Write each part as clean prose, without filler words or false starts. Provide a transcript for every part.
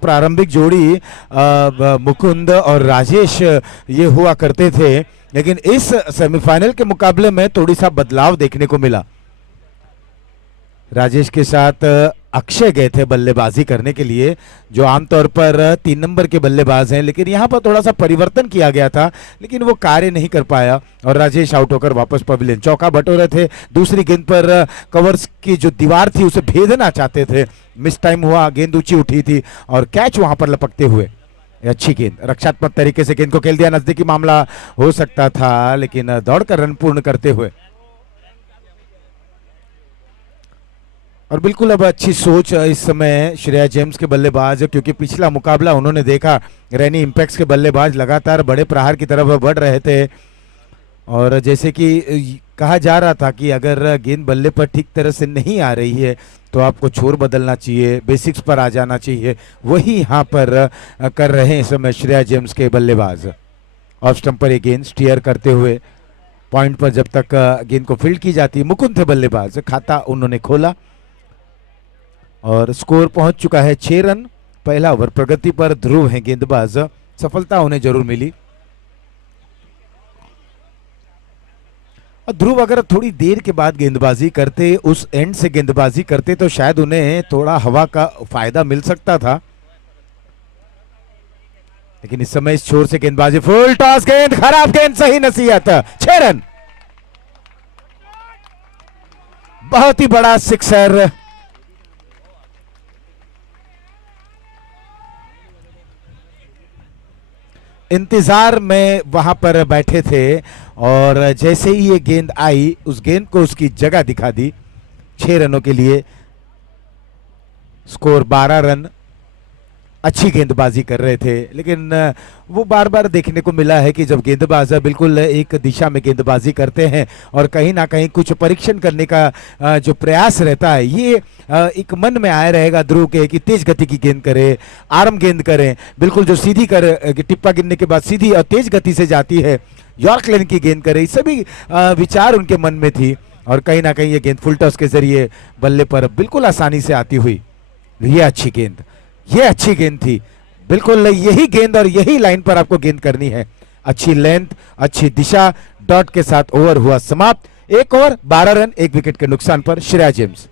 प्रारंभिक जोड़ी मुकुंद और राजेश ये हुआ करते थे, लेकिन इस सेमीफाइनल के मुकाबले में थोड़ी सा बदलाव देखने को मिला। राजेश के साथ अक्षय गए थे बल्लेबाजी करने के लिए, जो आमतौर पर 3 नंबर के बल्लेबाज हैं, लेकिन यहां पर थोड़ा सा परिवर्तन किया गया था, लेकिन वो कार्य नहीं कर पाया और राजेश आउट होकर वापस पवेलियन। चौका बटोरे थे, दूसरी गेंद पर कवर्स की जो दीवार थी उसे भेदना चाहते थे, मिस टाइम हुआ, गेंद ऊंची उठी थी और कैच वहां पर लपकते हुए। अच्छी गेंद, रक्षात्मक तरीके से गेंद को खेल दिया, नजदीकी मामला हो सकता था, लेकिन दौड़कर रन पूर्ण करते हुए। और बिल्कुल अब अच्छी सोच इस समय श्रेया जेम्स के बल्लेबाज, क्योंकि पिछला मुकाबला उन्होंने देखा रैनी इंपैक्ट्स के बल्लेबाज लगातार बड़े प्रहार की तरफ बढ़ रहे थे, और जैसे कि कहा जा रहा था कि अगर गेंद बल्ले पर ठीक तरह से नहीं आ रही है तो आपको छोर बदलना चाहिए, बेसिक्स पर आ जाना चाहिए, वही यहाँ पर कर रहे हैं इस समय श्रेया जेम्स के बल्लेबाज। ऑफ स्टंप पर एक गेंद स्टीयर करते हुए पॉइंट पर जब तक गेंद को फील्ड की जाती, मुकुंद थे बल्लेबाज, खाता उन्होंने खोला और स्कोर पहुंच चुका है 6 रन। पहला ओवर प्रगति पर ध्रुव है गेंदबाज, सफलता उन्हें जरूर मिली। और ध्रुव अगर थोड़ी देर के बाद गेंदबाजी करते, उस एंड से गेंदबाजी करते, तो शायद उन्हें थोड़ा हवा का फायदा मिल सकता था, लेकिन इस समय इस छोर से गेंदबाजी, फुल टॉस गेंद, खराब गेंद, सही नसीहत, 6 रन। बहुत ही बड़ा सिक्सर। इंतजार में वहां पर बैठे थे और जैसे ही ये गेंद आई, उस गेंद को उसकी जगह दिखा दी। 6 रनों के लिए स्कोर 12 रन। अच्छी गेंदबाजी कर रहे थे, लेकिन वो बार बार देखने को मिला है कि जब गेंदबाज बिल्कुल एक दिशा में गेंदबाजी करते हैं और कहीं ना कहीं कुछ परीक्षण करने का जो प्रयास रहता है, ये एक मन में आया रहेगा ध्रुव के कि तेज गति की गेंद करें, आर्म गेंद करें, बिल्कुल जो सीधी कर टिप्पा गिरने के बाद सीधी और तेज गति से जाती है, यॉर्क लेन की गेंद करें, सभी विचार उनके मन में थी। और कहीं ना कहीं ये गेंद फुल टॉस के जरिए बल्ले पर बिल्कुल आसानी से आती हुई, ये अच्छी गेंद, ये अच्छी गेंद थी, बिल्कुल यही गेंद और यही लाइन पर आपको गेंद करनी है। अच्छी लेंथ, अच्छी दिशा, डॉट के साथ ओवर हुआ समाप्त। 1 ओवर 12 रन, 1 विकेट के नुकसान पर श्रेया जेम्स।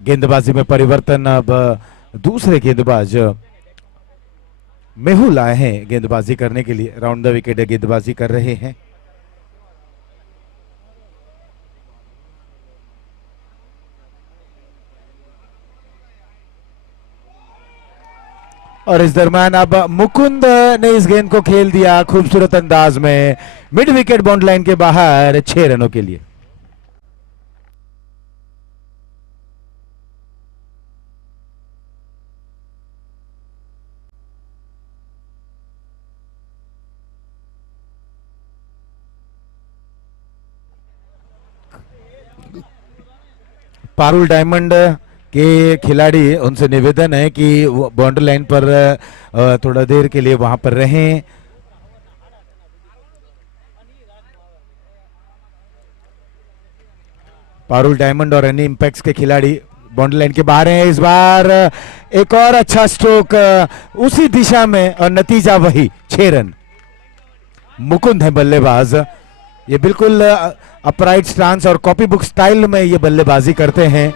गेंदबाजी में परिवर्तन, अब दूसरे गेंदबाज मेहुल आए हैं गेंदबाजी करने के लिए, राउंड द विकेट गेंदबाजी कर रहे हैं। और इस दरम्यान अब मुकुंद ने इस गेंद को खेल दिया खूबसूरत अंदाज में, मिड विकेट बाउंड लाइन के बाहर, 6 रनों के लिए। पारुल डायमंड के खिलाड़ी, उनसे निवेदन है कि बाउंड्री लाइन पर थोड़ा देर के लिए वहां पर रहें। पारुल डायमंड और रैनी इंपैक्ट्स के खिलाड़ी बाउंड्री लाइन के बाहर हैं। इस बार एक और अच्छा स्ट्रोक उसी दिशा में और नतीजा वही, 6 रन। मुकुंद है बल्लेबाज, ये बिल्कुल अपराइट स्टांस और कॉपी बुक स्टाइल में ये बल्लेबाजी करते हैं।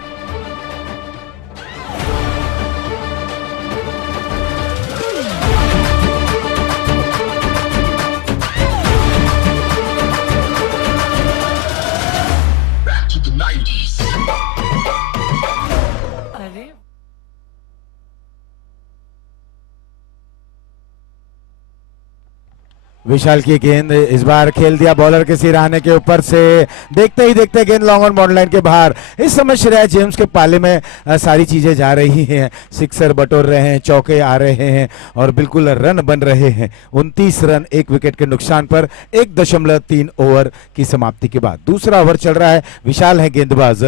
विशाल की गेंद इस बार खेल दिया बॉलर के सिरहाने के ऊपर से, देखते ही देखते गेंद लॉन्ग ऑन बाउंड लाइन के बाहर। इस समय श्रेया जेम्स के पाले में सारी चीजें जा रही हैं, सिक्सर बटोर रहे हैं, चौके आ रहे हैं और बिल्कुल रन बन रहे हैं। 29 रन 1 विकेट के नुकसान पर 1.3 ओवर की समाप्ति के बाद। दूसरा ओवर चल रहा है, विशाल है गेंदबाज।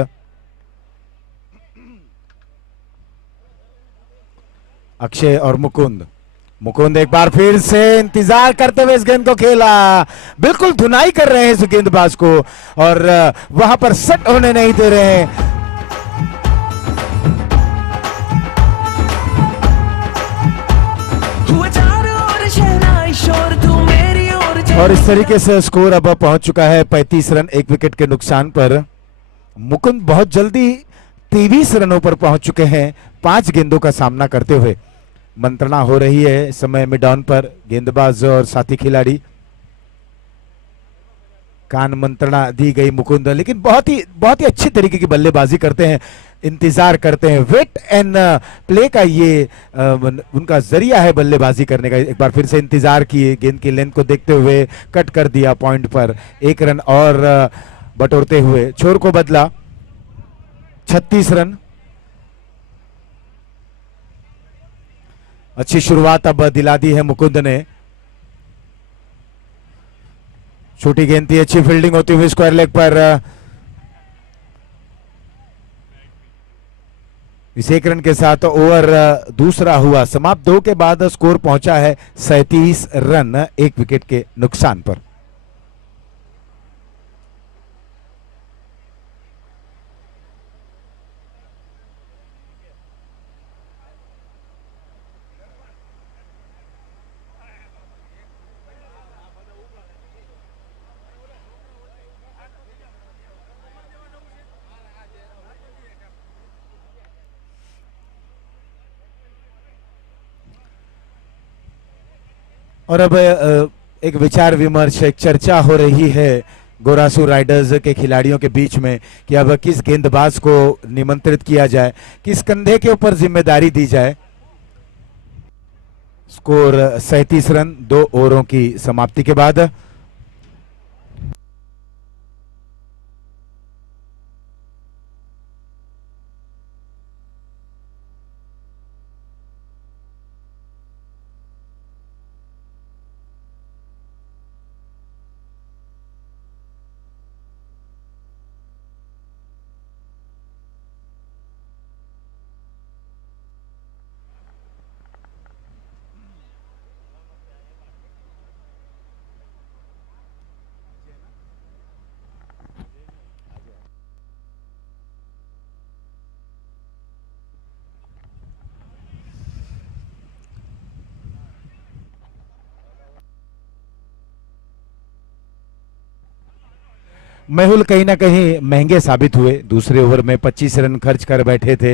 अक्षय और मुकुंद एक बार फिर से इंतजार करते हुए इस गेंद को खेला, बिल्कुल धुनाई कर रहे हैं इस गेंदबाज को और वहां पर सेट होने नहीं दे रहे हैं। और इस तरीके से स्कोर अब पहुंच चुका है 35 रन 1 विकेट के नुकसान पर। मुकुंद बहुत जल्दी 23 रनों पर पहुंच चुके हैं 5 गेंदों का सामना करते हुए। मंत्रणा हो रही है इस समय मिड ऑन पर, गेंदबाज और साथी खिलाड़ी कान मंत्रणा दी गई मुकुंद, लेकिन बहुत ही अच्छी तरीके की बल्लेबाजी करते हैं, इंतजार करते हैं। वेट एंड प्ले का ये उनका जरिया है बल्लेबाजी करने का। एक बार फिर से इंतजार किए, गेंद की लेंथ को देखते हुए कट कर दिया पॉइंट पर। 1 रन और बटोरते हुए छोर को बदला, 36 रन। अच्छी शुरुआत अब दिला दी है मुकुंद ने। छोटी गेंद थी, अच्छी फील्डिंग होती हुई स्क्वायर लेग पर। इस 1 रन के साथ ओवर दूसरा हुआ समाप्त। 2 के बाद स्कोर पहुंचा है 37 रन 1 विकेट के नुकसान पर। और अब एक विचार विमर्श, एक चर्चा हो रही है गोरासू राइडर्स के खिलाड़ियों के बीच में कि अब किस गेंदबाज को निमंत्रित किया जाए, किस कंधे के ऊपर जिम्मेदारी दी जाए। स्कोर 37 रन 2 ओवरों की समाप्ति के बाद। मेहुल कहीं ना कहीं महंगे साबित हुए। दूसरे ओवर में 25 रन खर्च कर बैठे थे।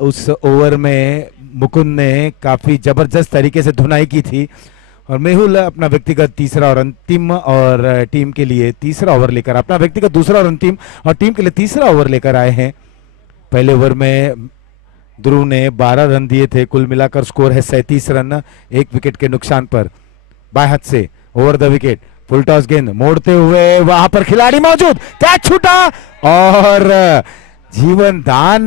उस ओवर में मुकुंद ने काफी जबरदस्त तरीके से धुनाई की थी और मेहुल अपना व्यक्तिगत तीसरा और अंतिम और टीम के लिए तीसरा ओवर लेकर, अपना व्यक्तिगत दूसरा और अंतिम और टीम के लिए तीसरा ओवर लेकर आए हैं। पहले ओवर में ध्रुव ने 12 रन दिए थे। कुल मिलाकर स्कोर है 37 रन 1 विकेट के नुकसान पर। बाएं हाथ से over the wicket, full toss गेंद मोड़ते हुए वहां पर खिलाड़ी मौजूद, कैच छूटा और जीवन दान,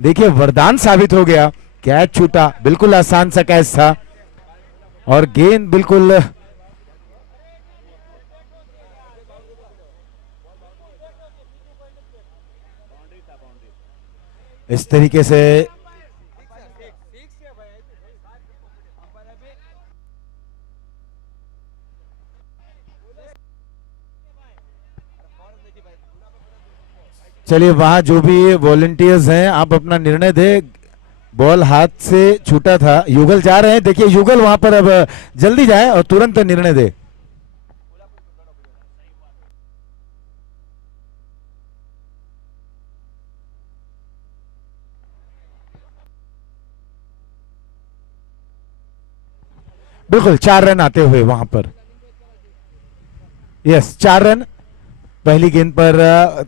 देखिए वरदान साबित हो गया। कैच छूटा, बिल्कुल आसान सा कैच था और गेंद बिल्कुल इस तरीके से चलिए वहां जो भी वॉलंटियर्स हैं आप अपना निर्णय दे। बॉल हाथ से छूटा था, युगल जा रहे हैं, देखिए युगल वहां पर अब जल्दी जाए और तुरंत निर्णय दे। बिल्कुल 4 रन आते हुए वहां पर, यस 4 रन। पहली गेंद पर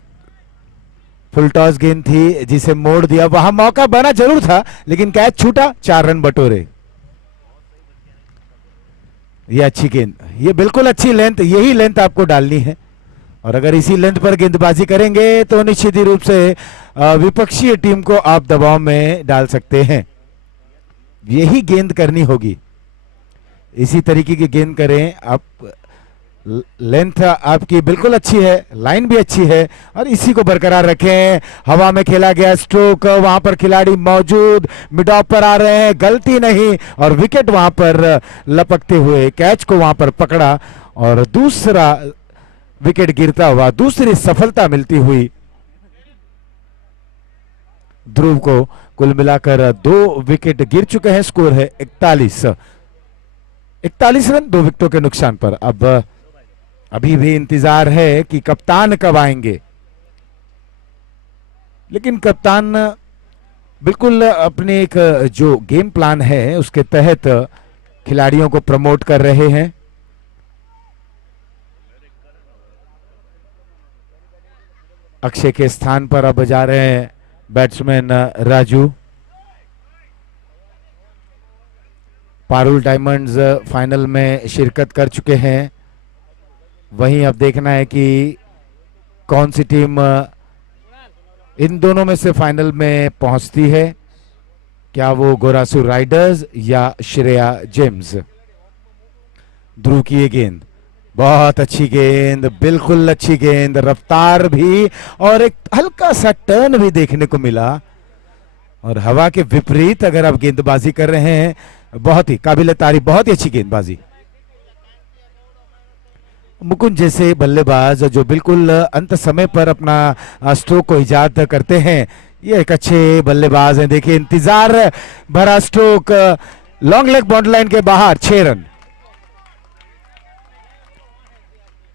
फुल टॉस गेंद थी जिसे मोड़ दिया, वहां मौका बना जरूर था लेकिन कैच छूटा, 4 रन बटोरे। ये अच्छी गेंद, ये बिल्कुल अच्छी लेंथ, यही लेंथ आपको डालनी है और अगर इसी लेंथ पर गेंदबाजी करेंगे तो निश्चित ही रूप से विपक्षी टीम को आप दबाव में डाल सकते हैं। यही गेंद करनी होगी, इसी तरीके की गेंद करें आप। लेंथ आपकी बिल्कुल अच्छी है, लाइन भी अच्छी है और इसी को बरकरार रखें। हवा में खेला गया स्ट्रोक, वहां पर खिलाड़ी मौजूद, मिड ऑफ पर आ रहे हैं, गलती नहीं और विकेट वहां पर लपकते हुए कैच को वहां पर पकड़ा और दूसरा विकेट गिरता हुआ, दूसरी सफलता मिलती हुई ध्रुव को। कुल मिलाकर 2 विकेट गिर चुके हैं, स्कोर है 41 रन 2 विकेटों के नुकसान पर। अब अभी भी इंतजार है कि कप्तान कब आएंगे, लेकिन कप्तान बिल्कुल अपने एक जो गेम प्लान है उसके तहत खिलाड़ियों को प्रमोट कर रहे हैं। अक्षय के स्थान पर अब जा रहे हैं batsman Raju. Parul diamonds final में शिरकत कर चुके हैं। वहीं अब देखना है कि कौन सी टीम इन दोनों में से फाइनल में पहुंचती है, क्या वो गोरासू राइडर्स या श्रेया जेम्स। ध्रुव की ये गेंद बहुत अच्छी गेंद, बिल्कुल अच्छी गेंद, रफ्तार भी और एक हल्का सा टर्न भी देखने को मिला और हवा के विपरीत अगर आप गेंदबाजी कर रहे हैं, बहुत ही काबिल तारीफ, बहुत ही अच्छी गेंदबाजी। मुकुंद जैसे बल्लेबाज जो बिल्कुल अंत समय पर अपना स्ट्रोक को इजाद करते हैं, ये एक अच्छे बल्लेबाज हैं। देखिए इंतजार भरा stroke, long leg boundary line के बाहर, 6 रन।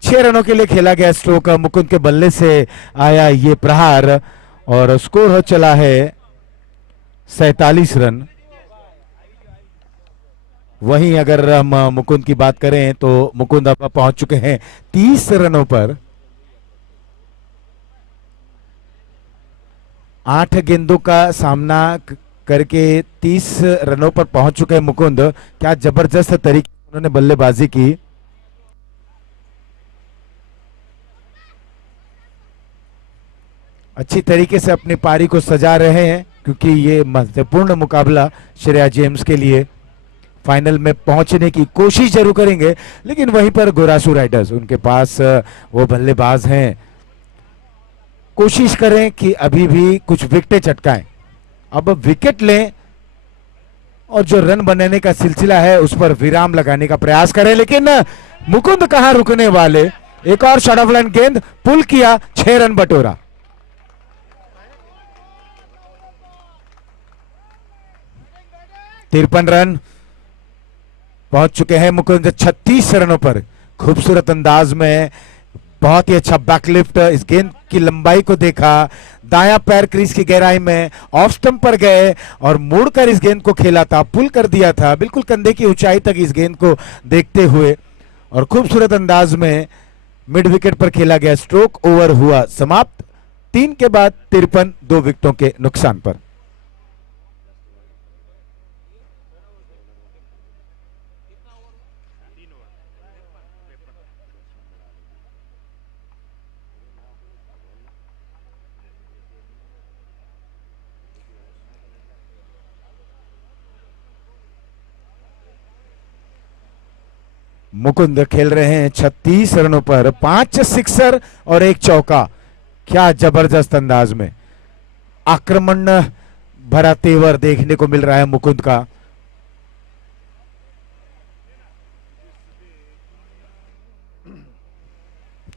6 रनों के लिए खेला गया स्ट्रोक, मुकुंद के बल्ले से आया ये प्रहार और स्कोर हो चला है 47 रन। वहीं अगर हम मुकुंद की बात करें तो मुकुंद अब पहुंच चुके हैं 30 रनों पर। 8 गेंदों का सामना करके 30 रनों पर पहुंच चुके हैं मुकुंद। क्या जबरदस्त तरीके से उन्होंने बल्लेबाजी की। अच्छी तरीके से अपनी पारी को सजा रहे हैं क्योंकि ये महत्वपूर्ण मुकाबला श्रेया जेम्स के लिए, फाइनल में पहुंचने की कोशिश जरूर करेंगे, लेकिन वहीं पर गोरासू राइडर्स, उनके पास वो बल्लेबाज हैं, कोशिश करें कि अभी भी कुछ विकेटें चटकाएं। अब विकेट लें और जो रन बनाने का सिलसिला है उस पर विराम लगाने का प्रयास करें, लेकिन मुकुंद कहां रुकने वाले। एक और शॉर्ट ऑफ लाइन गेंद, पुल किया, 6 रन बटोरा। तिरपन रन पहुंच चुके हैं मुकुंद 36 रनों पर। खूबसूरत अंदाज में बहुत ही अच्छा बैकलिफ्ट, इस गेंद की लंबाई को देखा, दायां पैर क्रीज की गहराई में ऑफ स्टंप पर गए और मुड़कर इस गेंद को खेला था, पुल कर दिया था बिल्कुल कंधे की ऊंचाई तक इस गेंद को देखते हुए और खूबसूरत अंदाज में मिड विकेट पर खेला गया स्ट्रोक। ओवर हुआ समाप्त 3 के बाद 53, 2 विकेटों के नुकसान पर। मुकुंद खेल रहे हैं 36 रनों पर, 5 सिक्सर और 1 चौका। क्या जबरदस्त अंदाज में आक्रमण भरा तेवर देखने को मिल रहा है मुकुंद का।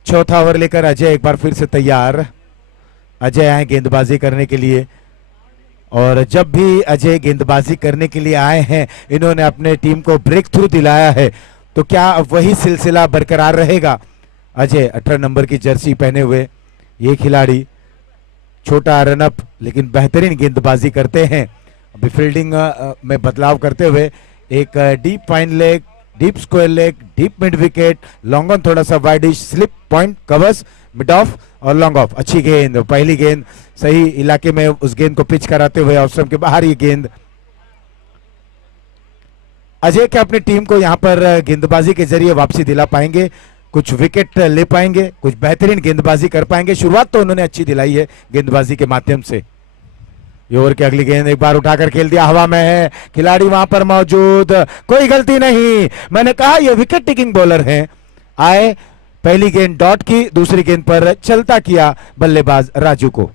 चौथा ओवर लेकर अजय एक बार फिर से तैयार। अजय आए गेंदबाजी करने के लिए और जब भी अजय गेंदबाजी करने के लिए आए हैं, इन्होंने अपने टीम को ब्रेक थ्रू दिलाया है, तो क्या वही सिलसिला बरकरार रहेगा। अजय 18 नंबर की जर्सी पहने हुए ये खिलाड़ी, छोटा रनअप लेकिन बेहतरीन गेंदबाजी करते हैं। अभी फील्डिंग में बदलाव करते हुए एक deep fine leg, deep square leg, deep mid wicket, long on थोड़ा सा widish, slip point covers, mid of और लॉन्ग ऑफ। अच्छी गेंद, पहली गेंद सही इलाके में उस गेंद को पिच कराते हुए ऑफ स्टंप के बाहर ये गेंद। अजय क्या अपनी टीम को यहाँ पर गेंदबाजी के जरिए वापसी दिला पाएंगे, कुछ विकेट ले पाएंगे, कुछ बेहतरीन गेंदबाजी कर पाएंगे? शुरुआत तो उन्होंने अच्छी दिलाई है गेंदबाजी के माध्यम से। ये ओवर की अगली गेंद एक बार उठाकर खेल दिया, हवा में है, खिलाड़ी वहां पर मौजूद, कोई गलती नहीं। मैंने कहा ये विकेट टेकिंग बॉलर हैं। आए, पहली गेंद डॉट की, दूसरी गेंद पर चलता किया बल्लेबाज राजू को।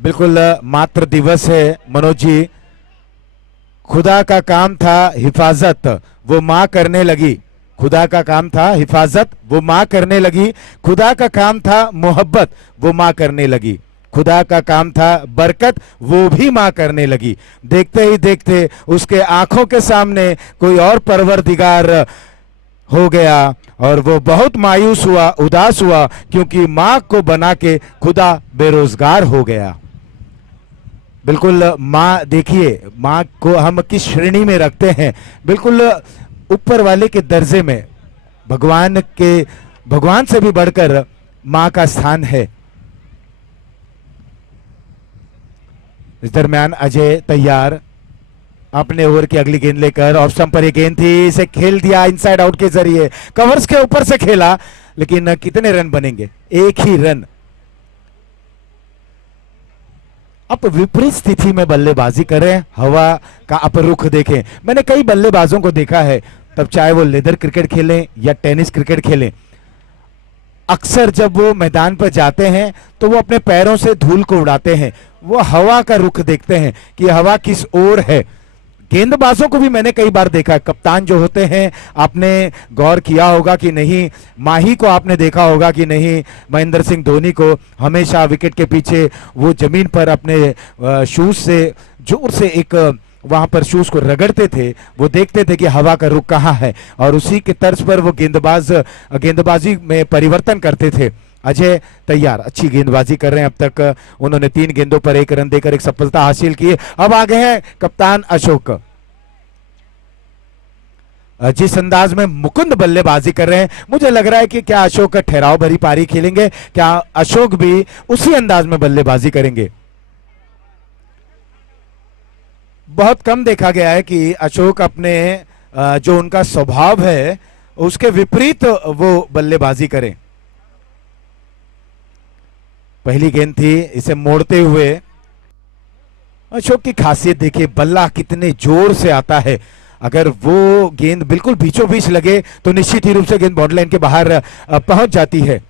बिल्कुल मात्र दिवस है मनोज जी, खुदा का काम था हिफाजत, वो मां करने लगी। खुदा का काम था हिफाजत, वो मां करने लगी। खुदा का काम था मोहब्बत, वो मां करने लगी। खुदा का काम था बरकत, वो भी मां करने लगी। देखते ही देखते उसके आंखों के सामने कोई और परवरदिगार हो गया और वो बहुत मायूस हुआ, उदास हुआ, क्योंकि मां को बना के खुदा बेरोजगार हो गया। बिल्कुल माँ, देखिए माँ को हम किस श्रेणी में रखते हैं, बिल्कुल ऊपर वाले के दर्जे में, भगवान के, भगवान से भी बढ़कर माँ का स्थान है। इस दरमियान अजय तैयार अपने ओवर की अगली गेंद लेकर, ऑफ स्टंप पर ये गेंद थी, इसे खेल दिया इनसाइड आउट के जरिए, कवर्स के ऊपर से खेला, लेकिन कितने रन बनेंगे? एक ही रन। अब विपरीत स्थिति में बल्लेबाजी करें, हवा का अपरुख देखें। मैंने कई बल्लेबाजों को देखा है, तब चाहे वो लेदर क्रिकेट खेलें या टेनिस क्रिकेट खेलें, अक्सर जब वो मैदान पर जाते हैं तो वो अपने पैरों से धूल को उड़ाते हैं, वो हवा का रुख देखते हैं कि हवा किस ओर है। गेंदबाजों को भी मैंने कई बार देखा है, कप्तान जो होते हैं, आपने गौर किया होगा कि नहीं, माही को आपने देखा होगा कि नहीं, महेंद्र सिंह धोनी को हमेशा विकेट के पीछे वो जमीन पर अपने शूज से जोर से एक वहां पर शूज को रगड़ते थे, वो देखते थे कि हवा का रुख कहाँ है, और उसी के तर्ज पर वो गेंदबाजी में परिवर्तन करते थे। अजय तैयार अच्छी गेंदबाजी कर रहे हैं, अब तक उन्होंने 3 गेंदों पर 1 रन देकर एक सफलता हासिल की। अब आगे हैं कप्तान अशोक। जिस अंदाज में मुकुंद बल्लेबाजी कर रहे हैं, मुझे लग रहा है कि क्या अशोक ठहराव भरी पारी खेलेंगे, क्या अशोक भी उसी अंदाज में बल्लेबाजी करेंगे? बहुत कम देखा गया है कि अशोक अपने जो उनका स्वभाव है उसके विपरीत वो बल्लेबाजी करें। पहली गेंद थी, इसे मोड़ते हुए, अशोक की खासियत देखिए, बल्ला कितने जोर से आता है। अगर वो गेंद बिल्कुल बीचों बीच लगे तो निश्चित ही रूप से गेंद बॉर्डर के बाहर पहुंच जाती है।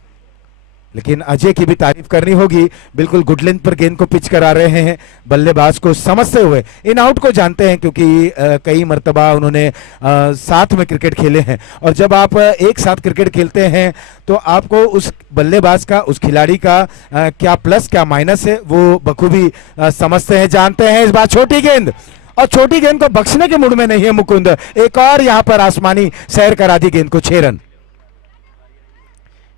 लेकिन अजय की भी तारीफ करनी होगी, बिल्कुल गुड लेंथ पर गेंद को पिच करा रहे हैं, बल्लेबाज को समझते हुए, इन आउट को जानते हैं, क्योंकि कई मर्तबा उन्होंने साथ में क्रिकेट खेले हैं, और जब आप एक साथ क्रिकेट खेलते हैं तो आपको उस बल्लेबाज का, उस खिलाड़ी का क्या प्लस क्या माइनस है वो बखूबी समझते हैं, जानते हैं। इस बार छोटी गेंद, और छोटी गेंद को बख्शने के मूड में नहीं है मुकुंद, एक और यहां पर आसमानी सैर करा दी गेंद को, 6 रन।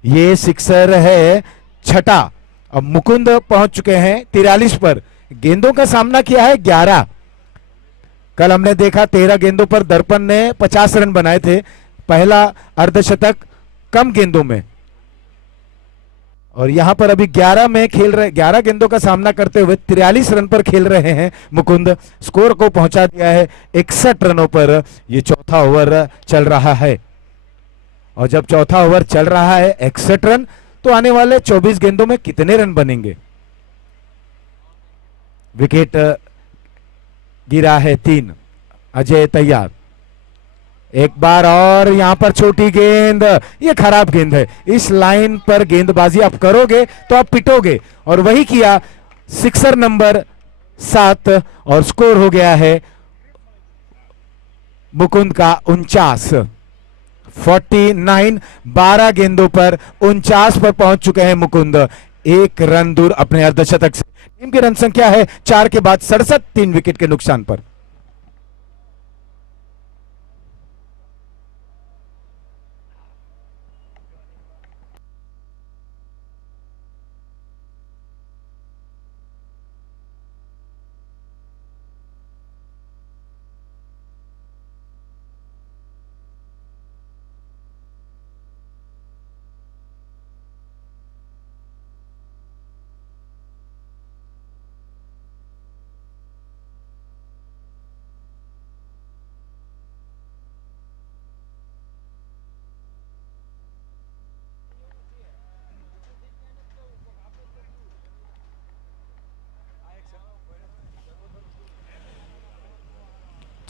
ये सिक्सर है छठा। अब मुकुंद पहुंच चुके हैं 43 पर, गेंदों का सामना किया है 11। कल हमने देखा 13 गेंदों पर दर्पण ने 50 रन बनाए थे, पहला अर्धशतक कम गेंदों में, और यहां पर अभी 11 में खेल रहे, 11 गेंदों का सामना करते हुए 43 रन पर खेल रहे हैं मुकुंद। स्कोर को पहुंचा दिया है 61 रनों पर। यह चौथा ओवर चल रहा है, और जब चौथा ओवर चल रहा है 61 रन, तो आने वाले 24 गेंदों में कितने रन बनेंगे? विकेट गिरा है 3। अजय तैयार, एक बार और यहां पर छोटी गेंद, ये खराब गेंद है। इस लाइन पर गेंदबाजी आप करोगे तो आप पिटोगे, और वही किया। सिक्सर नंबर 7, और स्कोर हो गया है मुकुंद का 49। 49, 12 गेंदों पर 49 पर पहुंच चुके हैं मुकुंद, 1 रन दूर अपने अर्धशतक से। टीम की रन संख्या है 4 के बाद 67, 3 विकेट के नुकसान पर।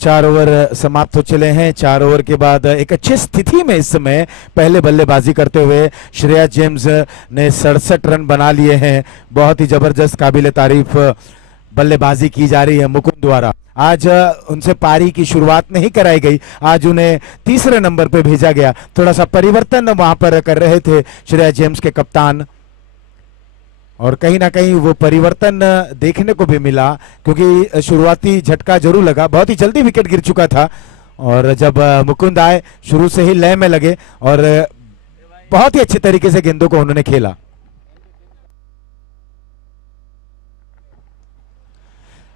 4 ओवर समाप्त हो चले हैं। 4 ओवर के बाद एक अच्छी स्थिति में इस समय पहले बल्लेबाजी करते हुए श्रेया जेम्स ने 67 रन बना लिए हैं। बहुत ही जबरदस्त काबिल तारीफ बल्लेबाजी की जा रही है मुकुंद द्वारा। आज उनसे पारी की शुरुआत नहीं कराई गई, आज उन्हें तीसरे नंबर पे भेजा गया। थोड़ा सा परिवर्तन वहां पर कर रहे थे श्रेया जेम्स के कप्तान, और कहीं ना कहीं वो परिवर्तन देखने को भी मिला, क्योंकि शुरुआती झटका जरूर लगा। बहुत ही जल्दी विकेट गिर चुका था, और जब मुकुंद आए शुरू से ही लय में लगे और बहुत ही अच्छे तरीके से गेंदों को उन्होंने खेला।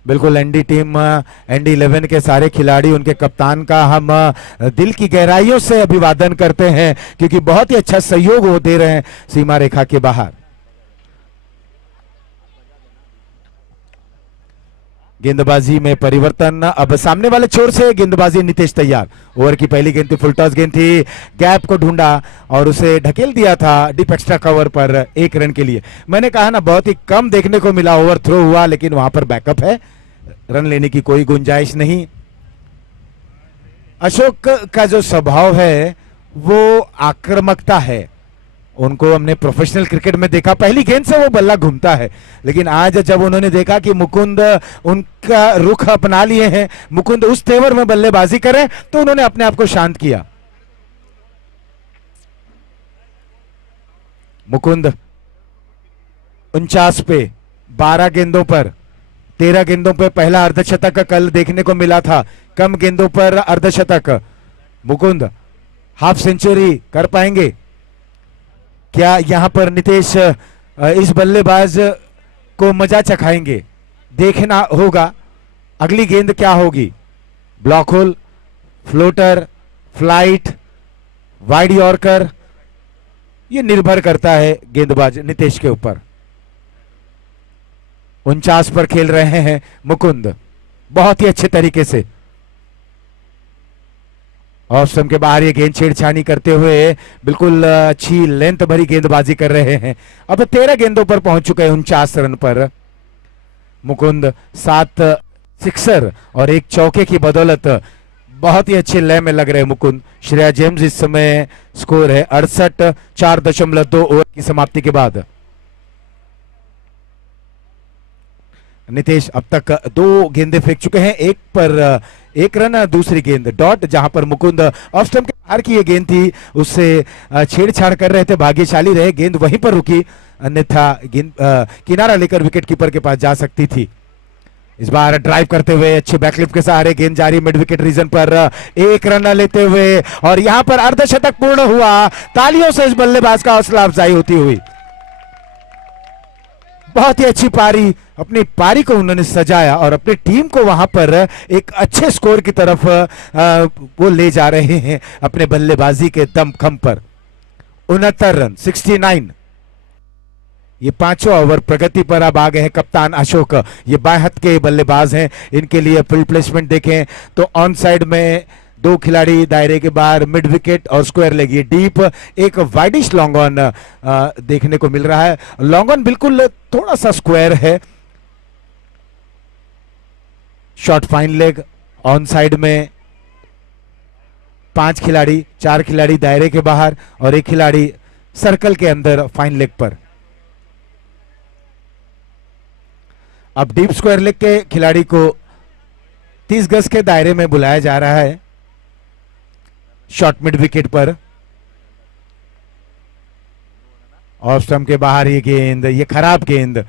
बिल्कुल एनडी टीम, एनडी 11 के सारे खिलाड़ी, उनके कप्तान का हम दिल की गहराइयों से अभिवादन करते हैं, क्योंकि बहुत ही अच्छा सहयोग वो दे रहे हैं सीमा रेखा के बाहर। गेंदबाजी में परिवर्तन, अब सामने वाले छोर से गेंदबाजी। नितेश तैयार। ओवर की पहली गेंद थी, फुल टॉस गेंद थी, गैप को ढूंढा और उसे ढकेल दिया था डीप एक्स्ट्रा कवर पर 1 रन के लिए। मैंने कहा ना, बहुत ही कम देखने को मिला, ओवर थ्रो हुआ लेकिन वहां पर बैकअप है, रन लेने की कोई गुंजाइश नहीं। अशोक का जो स्वभाव है वो आक्रामकता है, उनको हमने प्रोफेशनल क्रिकेट में देखा, पहली गेंद से वो बल्ला घूमता है, लेकिन आज जब उन्होंने देखा कि मुकुंद उनका रुख अपना लिए हैं, मुकुंद उस तेवर में बल्लेबाजी करें, तो उन्होंने अपने आप को शांत किया। मुकुंद 49 पे 12 गेंदों पर 13 गेंदों पे पहला अर्धशतक कल देखने को मिला था, कम गेंदों पर अर्धशतक। मुकुंद हाफ सेंचुरी कर पाएंगे क्या यहां पर? नितेश इस बल्लेबाज को मजा चखाएंगे, देखना होगा अगली गेंद क्या होगी। Block whole, floater, flight, wide yorker, ये निर्भर करता है गेंदबाज नितेश के ऊपर। 49 पर खेल रहे हैं मुकुंद, बहुत ही अच्छे तरीके से। ऑफ स्टंप के बाहर ये गेंद छेड़छाड़ी करते हुए बिल्कुल अच्छी लेंथ भरी गेंदबाजी कर रहे हैं। अब 13 गेंदों पर पहुंच चुके हैं 49 रन पर मुकुंद। 7 सिक्सर और 1 चौके की बदौलत बहुत ही अच्छे लय में लग रहे मुकुंद। श्रेया जेम्स इस समय स्कोर है 68, 4.2 ओवर की समाप्ति के बाद। नितेश अब तक 2 गेंदें फेंक चुके हैं, 1 पर 1 रन, दूसरी गेंद डॉट, जहां पर मुकुंद ऑफ स्टंप के बाहर की ये गेंद थी उससे छेड़छाड़ कर रहे थे, भाग्यशाली रहे, गेंद वहीं पर रुकी, अन्यथा गेंद किनारा लेकर विकेट कीपर के पास जा सकती थी। इस बार ड्राइव करते हुए अच्छे बैकलिफ्ट के सहारे गेंद जारी मिड विकेट रीजन पर 1 रन लेते हुए, और यहां पर अर्धशतक पूर्ण हुआ। तालियों से इस बल्लेबाज का हौसला अफजाई होती हुई। बहुत ही अच्छी पारी, अपनी पारी को उन्होंने सजाया और अपनी टीम को वहां पर एक अच्छे स्कोर की तरफ वो ले जा रहे हैं अपने बल्लेबाजी के दमखम पर। 69 रन, 69। ये 5वां ओवर प्रगति पर अब आ गए हैं कप्तान अशोक। ये बाएं हाथ के बल्लेबाज हैं, इनके लिए फील्ड प्लेसमेंट देखें तो ऑन साइड में 2 खिलाड़ी दायरे के बाहर, मिड विकेट और स्क्वायर लेग, ये डीप एक वाइडिश लॉन्ग ऑन देखने को मिल रहा है। लॉन्ग ऑन बिल्कुल थोड़ा सा स्क्वायर है। Short fine leg, on side में 5 खिलाड़ी, 4 खिलाड़ी दायरे के बाहर और 1 खिलाड़ी सर्कल के अंदर फाइन लेग पर। अब डीप स्क्वायर लेग के खिलाड़ी को 30 गज के दायरे में बुलाया जा रहा है शॉर्ट मिड विकेट पर। ऑफ स्टंप के बाहर ये गेंद, ये खराब गेंद,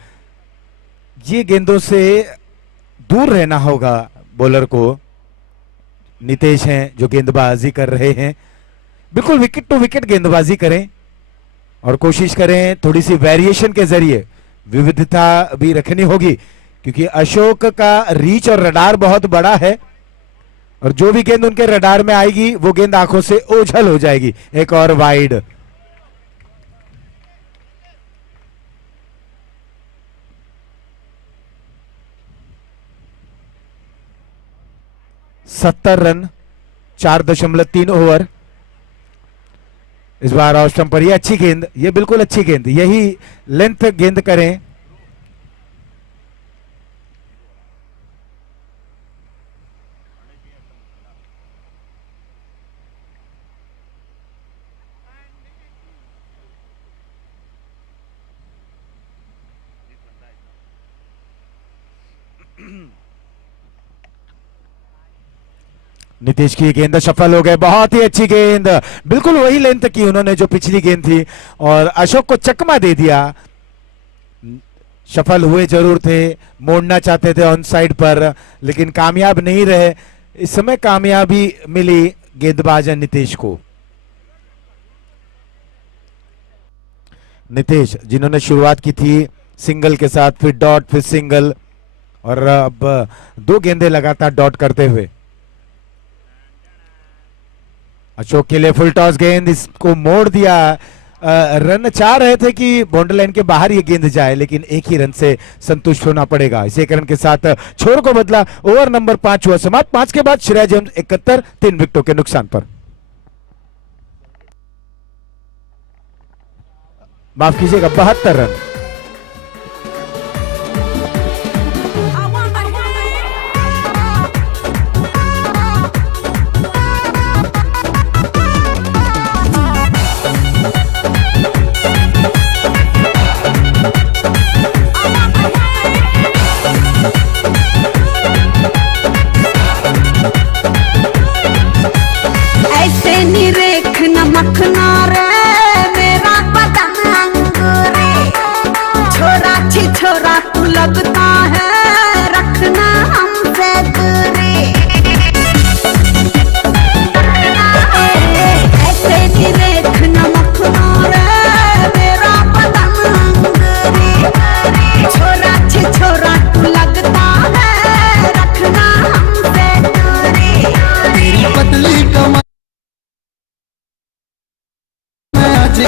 ये गेंदों से दूर रहना होगा बॉलर को। नितेश हैं जो गेंदबाजी कर रहे हैं, बिल्कुल विकेट टू विकेट गेंदबाजी करें और कोशिश करें थोड़ी सी वेरिएशन के जरिए, विविधता भी रखनी होगी, क्योंकि अशोक का रीच और रडार बहुत बड़ा है और जो भी गेंद उनके रडार में आएगी वो गेंद आंखों से ओझल हो जाएगी। एक और वाइड। सत्तर रन, 4.3 ओवर। इस बार ऑफ स्टंप पर ये अच्छी गेंद, ये बिल्कुल अच्छी गेंद, यही लेंथ गेंद करें। नीतीश की गेंद सफल हो गए, बहुत ही अच्छी गेंद, बिल्कुल वही लेंथ की उन्होंने जो पिछली गेंद थी और अशोक को चकमा दे दिया। सफल हुए जरूर थे, मोड़ना चाहते थे ऑन साइड पर, लेकिन कामयाब नहीं रहे। इस समय कामयाबी मिली गेंदबाज नीतीश को। नीतीश जिन्होंने शुरुआत की थी सिंगल के साथ, फिर डॉट, फिर सिंगल, और अब 2 गेंदें लगातार डॉट करते हुए। अशोक के लिए फुल टॉस गेंद, इसको मोड़ दिया। रन चाह रहे थे कि बाउंड्री लाइन के बाहर ये गेंद जाए, लेकिन एक ही रन से संतुष्ट होना पड़ेगा। इस एक रन के साथ छोर को बदला। ओवर नंबर 5 हुआ समाप्त। 5 के बाद श्रेया जेम्स 71, 3 विकेटों के नुकसान पर। माफ कीजिएगा, 72 रन। मखना रे मेरा बदन अंगूरे, छोरा छी छोरा तू लगता है, रखना हमसे दूरी। ऐसे नहीं देखना मखना रे मेरा बदन अंगूरे, छोरा छी छोरा तू लगता है, रखना हमसे दूरी। तेरी पतली कमर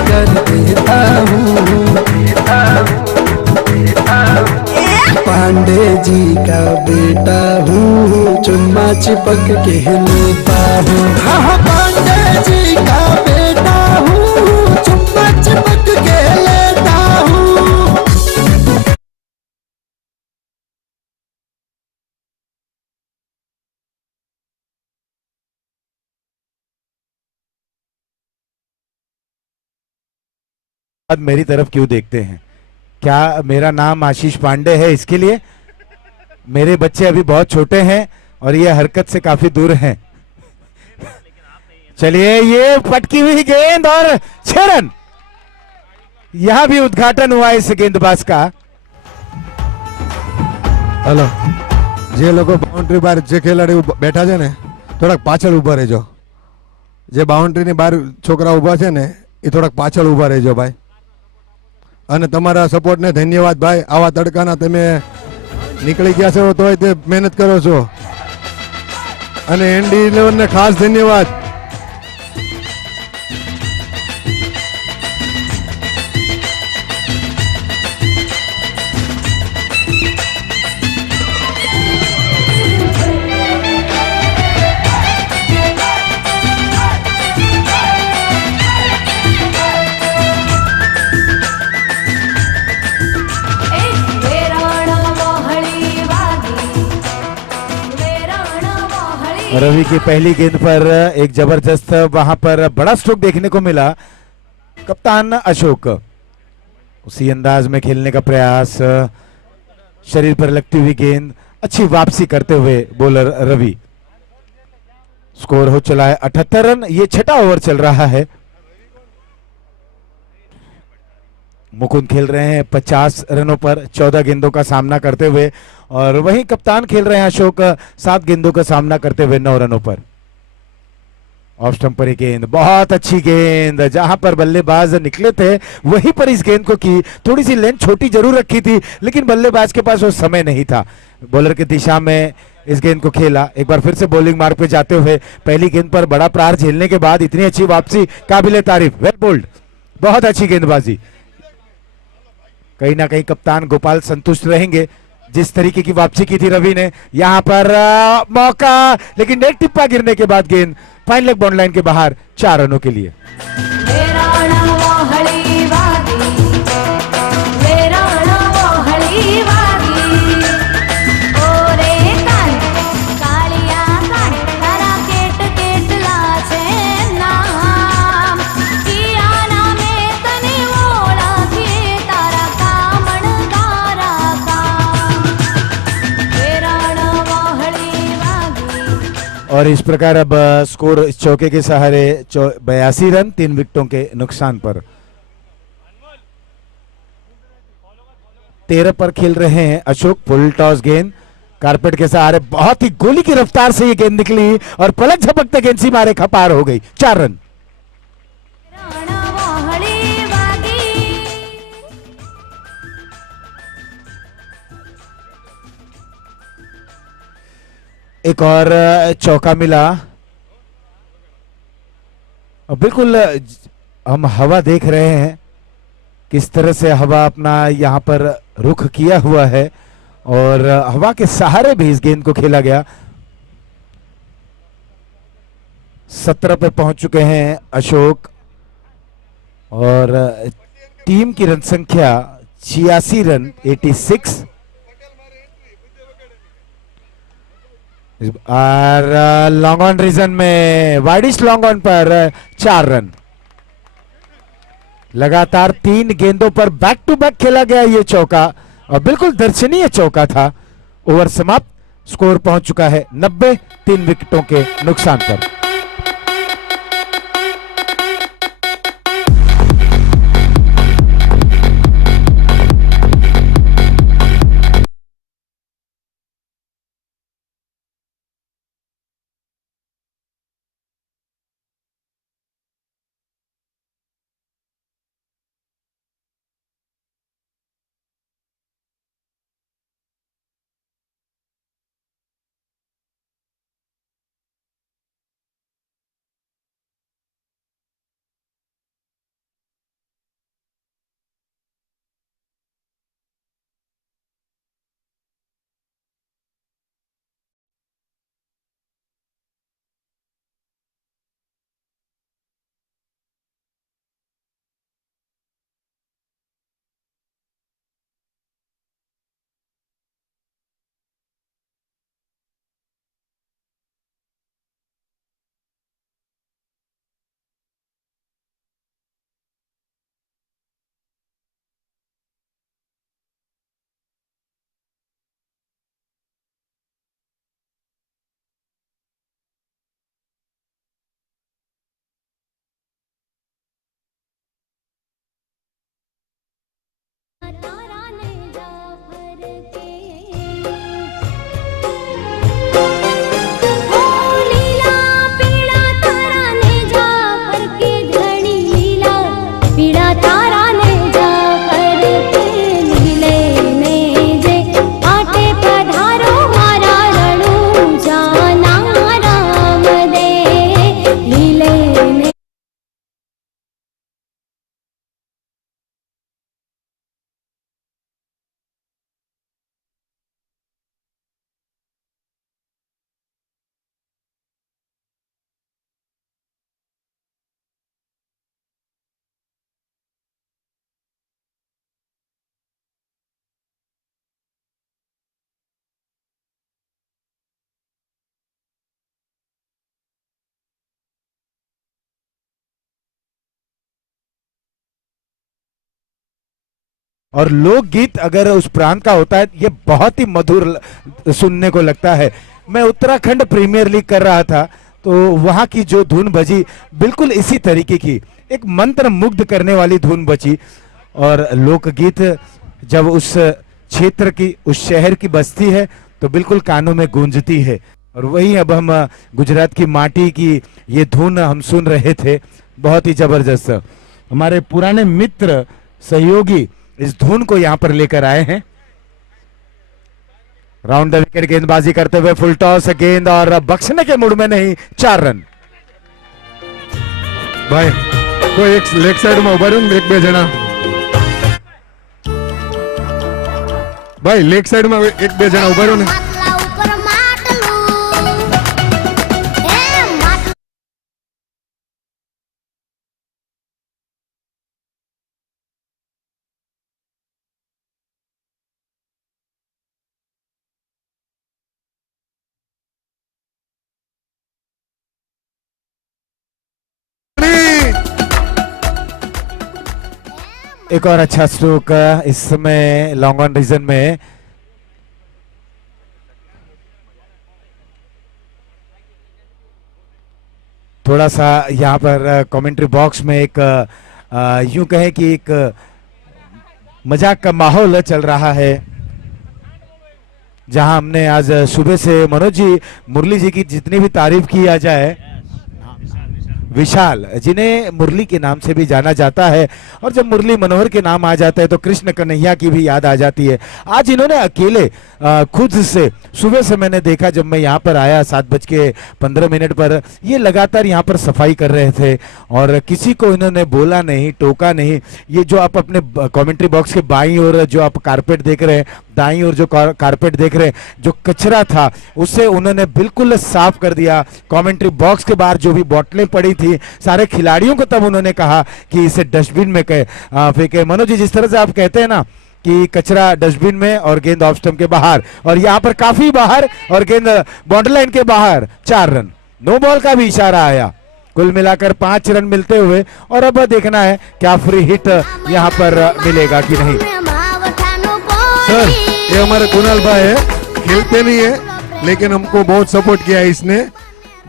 कर देता हूँ, पांडे जी का बेटा हूँ, चुम्मा चिपक के लेता हूँ। हाँ पांडे जी का बेटा हूँ, चुम्मा चिपक के लेता हूँ। मेरी तरफ क्यों देखते हैं? क्या मेरा नाम आशीष पांडे है इसके लिए? मेरे बच्चे अभी बहुत छोटे हैं और ये हरकत से काफी दूर हैं। चलिए, ये पटकी हुई गेंद और 6 रन। यहां भी उद्घाटन हुआ इस गेंदबाज का। हेलो, जे लोग बाउंड्री बार जे खेलाड़ी बैठा है ने, थोड़ा पाछळ उभा रहेजो। जे बाउंड्री ની બહાર છોકરા ઉભા છે ને, એ થોડાક પાછળ ઉભા રહેજો ભાઈ। અને તમારા સપોર્ટને ધન્યવાદ ભાઈ। આવા તડકાના તમે નીકળી ગયા છો તોય તે મહેનત કરો છો, અને એનડી 11 ને ખાસ ધન્યવાદ। रवि की पहली गेंद पर एक जबरदस्त वहां पर बड़ा स्ट्रोक देखने को मिला। कप्तान अशोक उसी अंदाज में खेलने का प्रयास, शरीर पर लगती हुई गेंद, अच्छी वापसी करते हुए बॉलर रवि। स्कोर हो चला है 78 रन। ये 6वां ओवर चल रहा है। मुकुंद खेल रहे हैं 50 रनों पर 14 गेंदों का सामना करते हुए, और वहीं कप्तान खेल रहे हैं अशोक 7 गेंदों का सामना करते हुए 9 रनों पर। ऑफ स्टंप पर गेंद, बहुत अच्छी गेंद, जहां पर बल्लेबाज निकले थे वहीं पर इस गेंद को की। थोड़ी सी लेंथ छोटी जरूर रखी थी, लेकिन बल्लेबाज के पास वो समय नहीं था। बॉलर की दिशा में इस गेंद को खेला। एक बार फिर से बॉलिंग मार्ग पे जाते हुए पहली गेंद पर बड़ा प्रहार झेलने के बाद इतनी अच्छी वापसी, काबिले तारीफ, वेल बोल्ड, बहुत अच्छी गेंदबाजी। कहीं ना कहीं कप्तान गोपाल संतुष्ट रहेंगे जिस तरीके की वापसी की थी रवि ने। यहां पर मौका, लेकिन एक टिप्पा गिरने के बाद गेंद फाइन लेग बाउंड्री लाइन के बाहर 4 रनों के लिए। और इस प्रकार अब स्कोर इस चौके के सहारे 82 रन 3 विकेटों के नुकसान पर। 13 पर खेल रहे हैं अशोक। फुल टॉस गेंद कारपेट के सहारे बहुत ही गोली की रफ्तार से ये गेंद निकली और पलक झपकते गेंद सीमा रेखा पार हो गई। 4 रन। एक और चौका मिला और बिल्कुल हम हवा देख रहे हैं किस तरह से हवा अपना यहां पर रुख किया हुआ है और हवा के सहारे भी इस गेंद को खेला गया। 17 पे पहुंच चुके हैं अशोक और टीम की रन संख्या 86 रन 86 और लॉन्ग ऑन रीजन में वाइडिश लॉन्ग ऑन पर 4 रन। लगातार 3 गेंदों पर बैक टू बैक खेला गया ये चौका और बिल्कुल दर्शनीय चौका था। ओवर समाप्त। स्कोर पहुंच चुका है 90 3 विकेटों के नुकसान पर। और लोकगीत अगर उस प्रांत का होता है ये बहुत ही मधुर सुनने को लगता है। मैं उत्तराखंड प्रीमियर लीग कर रहा था तो वहां की जो धुन बजी बिल्कुल इसी तरीके की एक मंत्र मुग्ध करने वाली धुन बची और लोकगीत जब उस क्षेत्र की उस शहर की बजती है तो बिल्कुल कानों में गूंजती है। और वही अब हम गुजरात की माटी की ये धुन हम सुन रहे थे, बहुत ही जबरदस्त। हमारे पुराने मित्र सहयोगी इस धुन को यहां पर लेकर आए हैं। राउंड द विकेट गेंदबाजी करते हुए फुल टॉस गेंद और बख्शने के मूड में नहीं। 4 रन। भाई कोई एक लेग साइड में उभा રહ્યું એક બે જણા ભાઈ લેગ સાઈડ માં એક બે જણા ઉભા રહ્યો ને एक और अच्छा स्ट्रोक इस समय लॉन्ग ऑन रीजन में। थोड़ा सा यहाँ पर कमेंट्री बॉक्स में एक यूं कहें कि एक मजाक का माहौल चल रहा है, जहां हमने आज सुबह से मनोज जी, मुरली जी की जितनी भी तारीफ किया जाए, विशाल जिन्हें मुरली के नाम से भी जाना जाता है, और जब मुरली मनोहर के नाम आ जाता है तो कृष्ण कन्हैया की भी याद आ जाती है। आज इन्होंने अकेले खुद से, सुबह से मैंने देखा जब मैं यहाँ पर आया 7:15 पर, ये लगातार यहाँ पर सफाई कर रहे थे और किसी को इन्होंने बोला नहीं, टोका नहीं। ये जो आप अपने कमेंट्री बॉक्स के बाईं ओर जो आप कारपेट देख रहे हैं, दाईं ओर जो कारपेट देख रहे हैं, जो कचरा था उसे उन्होंने बिल्कुल साफ कर दिया। कमेंट्री बॉक्स के बाहर जो भी बोतलें पड़ी थी, सारे खिलाड़ियों को तब उन्होंने कहा कि इसे डस्टबिन में फेंके। मनोज जी, जिस तरह से आप कहते हैं ना कि कचरा डस्टबिन में और गेंद ऑफ स्टंप के बाहर, और यहाँ पर काफी बाहर और गेंद बाउंड्री लाइन के बाहर, 4 रन, नो बॉल का भी इशारा आया। कुल मिलाकर 5 रन मिलते हुए, और अब देखना है क्या फ्री हिट यहाँ पर मिलेगा कि नहीं। सर, ये हमारे कुणाल भाई है, खेलते नहीं है लेकिन हमको बहुत सपोर्ट किया है इसने।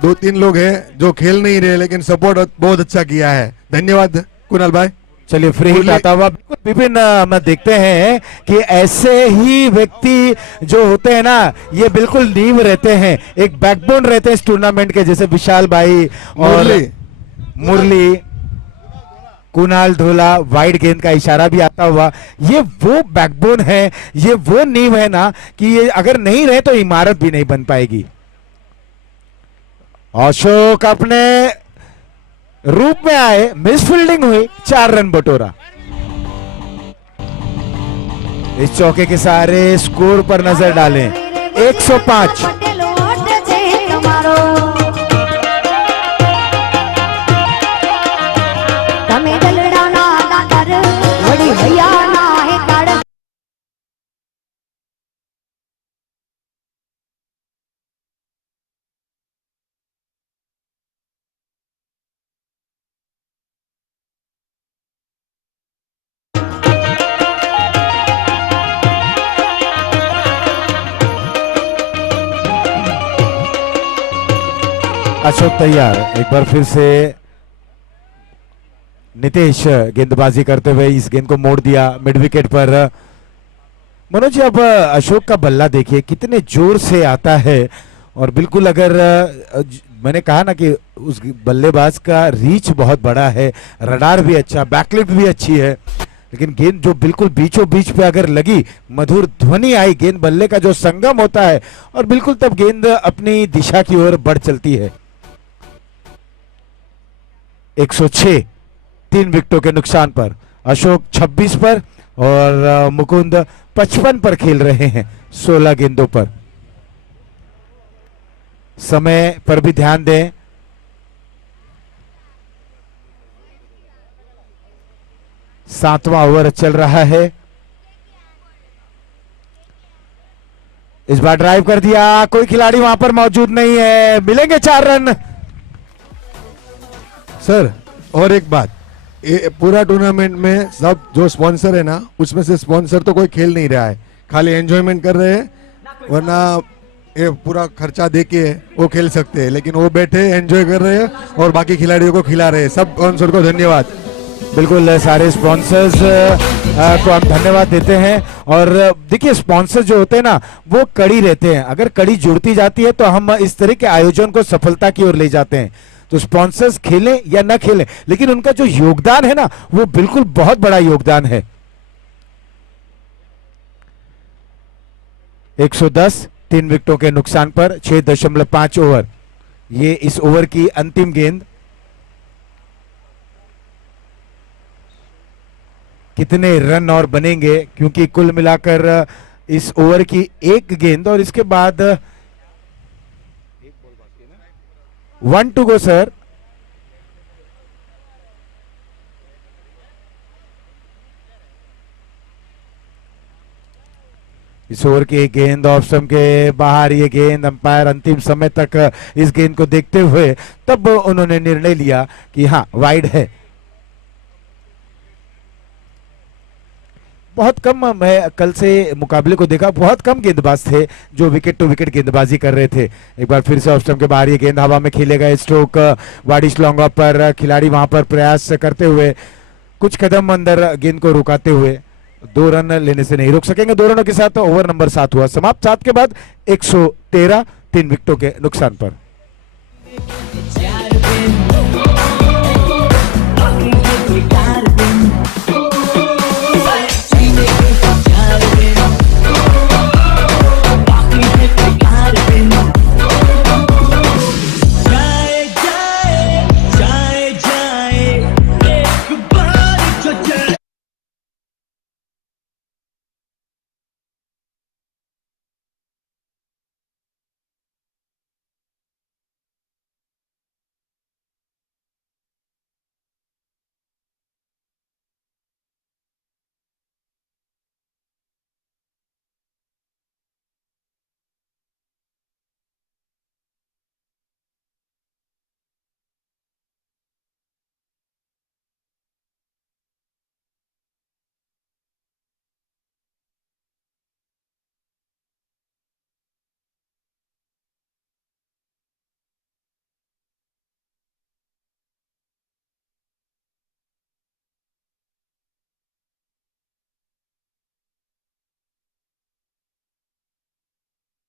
2-3 लोग हैं जो खेल नहीं रहे लेकिन सपोर्ट बहुत अच्छा किया है। धन्यवाद कुणाल भाई। चलिए फ्री हिट आता हुआ बिल्कुल विपिन, हम देखते हैं कि ऐसे ही व्यक्ति जो होते हैं ना, ये बिल्कुल नींव रहते हैं, एक बैकबोन रहते हैं इस टूर्नामेंट के, जैसे विशाल भाई और मुरली, कुणाल धोला, वाइड गेंद का इशारा भी आता हुआ। ये वो बैकबोन है, ये वो नींव है ना कि ये अगर नहीं रहे तो इमारत भी नहीं बन पाएगी। अशोक अपने रूप में आए, मिस फील्डिंग हुई, 4 रन बटोरा। इस चौके के सारे स्कोर पर नजर डालें, 105। अशोक तैयार, एक बार फिर से नितेश गेंदबाजी करते हुए इस गेंद को मोड़ दिया मिड विकेट पर। मनोज जी, अब अशोक का बल्ला देखिए कितने जोर से आता है, और बिल्कुल अगर मैंने कहा ना कि उस बल्लेबाज का रीच बहुत बड़ा है, रडार भी अच्छा, बैकलिफ्ट भी अच्छी है, लेकिन गेंद जो बिल्कुल बीचों बीच पे अगर लगी, मधुर ध्वनि आई, गेंद बल्ले का जो संगम होता है, और बिल्कुल तब गेंद अपनी दिशा की ओर बढ़ चलती है। 106, 3 विकेटों के नुकसान पर। अशोक 26 पर और मुकुंद 55 पर खेल रहे हैं 16 गेंदों पर। समय पर भी ध्यान दें। सातवां ओवर चल रहा है। इस बार ड्राइव कर दिया, कोई खिलाड़ी वहां पर मौजूद नहीं है, मिलेंगे 4 रन। सर, और एक बात, ये पूरा टूर्नामेंट में सब जो स्पॉन्सर है ना, उसमें से स्पॉन्सर तो कोई खेल नहीं रहा है, खाली एंजॉयमेंट कर रहे हैं, वरना ये पूरा खर्चा देके वो खेल सकते हैं, लेकिन वो बैठे एंजॉय कर रहे हैं और बाकी खिलाड़ियों को खिला रहे हैं। सब स्पॉन्सर को धन्यवाद। बिल्कुल, सारे स्पॉन्सर्स को हम धन्यवाद देते हैं। और देखिए, स्पॉन्सर जो होते हैं ना, वो कड़ी रहते हैं, अगर कड़ी जुड़ती जाती है तो हम इस तरह के आयोजन को सफलता की ओर ले जाते हैं। तो स्पॉन्सर्स खेलें या ना खेलें, लेकिन उनका जो योगदान है ना, वो बिल्कुल बहुत बड़ा योगदान है। 110, 3 विकेटों के नुकसान पर 6.5 ओवर। ये इस ओवर की अंतिम गेंद। कितने रन और बनेंगे, क्योंकि कुल मिलाकर इस ओवर की एक गेंद और इसके बाद 1 to go सर। इस ओवर की एक गेंद ऑफ स्टंप के बाहर, ये गेंद अंपायर अंतिम समय तक इस गेंद को देखते हुए तब उन्होंने निर्णय लिया कि हाँ वाइड है। बहुत कम, मैं कल से मुकाबले को देखा, बहुत कम गेंदबाज थे जो विकेट टू विकेट गेंदबाजी कर रहे थे। एक बार फिर से ऑफ स्टंप के बाहर ये गेंद हवा में खेले गए, स्ट्रोक वाडिश लॉन्ग ऑफ पर, खिलाड़ी वहां पर प्रयास करते हुए कुछ कदम अंदर गेंद को रुकाते हुए 2 रन लेने से नहीं रोक सकेंगे। 2 रनों के साथ ओवर नंबर 7 हुआ समाप्त। 7 के बाद 113, 3 विकेटों के नुकसान पर।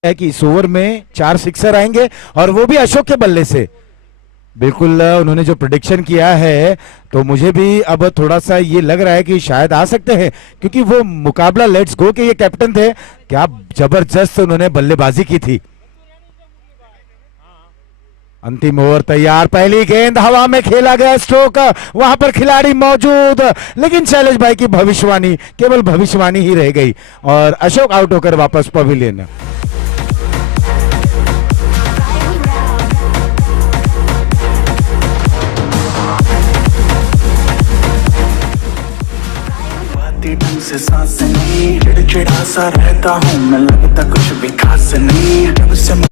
है कि इस ओवर में 4 सिक्सर आएंगे और वो भी अशोक के बल्ले से। बिल्कुल उन्होंने जो प्रिडिक्शन किया है तो मुझे भी अब थोड़ा सा ये लग रहा है कि शायद आ सकते हैं, क्योंकि वो मुकाबला लेट्स गो के ये कैप्टन थे, क्या जबरदस्त उन्होंने बल्लेबाजी की थी। अंतिम ओवर तैयार, पहली गेंद हवा में खेला गया, स्ट्रोक वहां पर खिलाड़ी मौजूद, लेकिन शैलेश भाई की भविष्यवाणी केवल भविष्यवाणी ही रह गई और अशोक आउट होकर वापस पवेलियन। ढंग से सांस नहीं, चिड़चिड़ा सा रहता हूँ मैं, लगता कुछ भी खास नहीं ढंग से।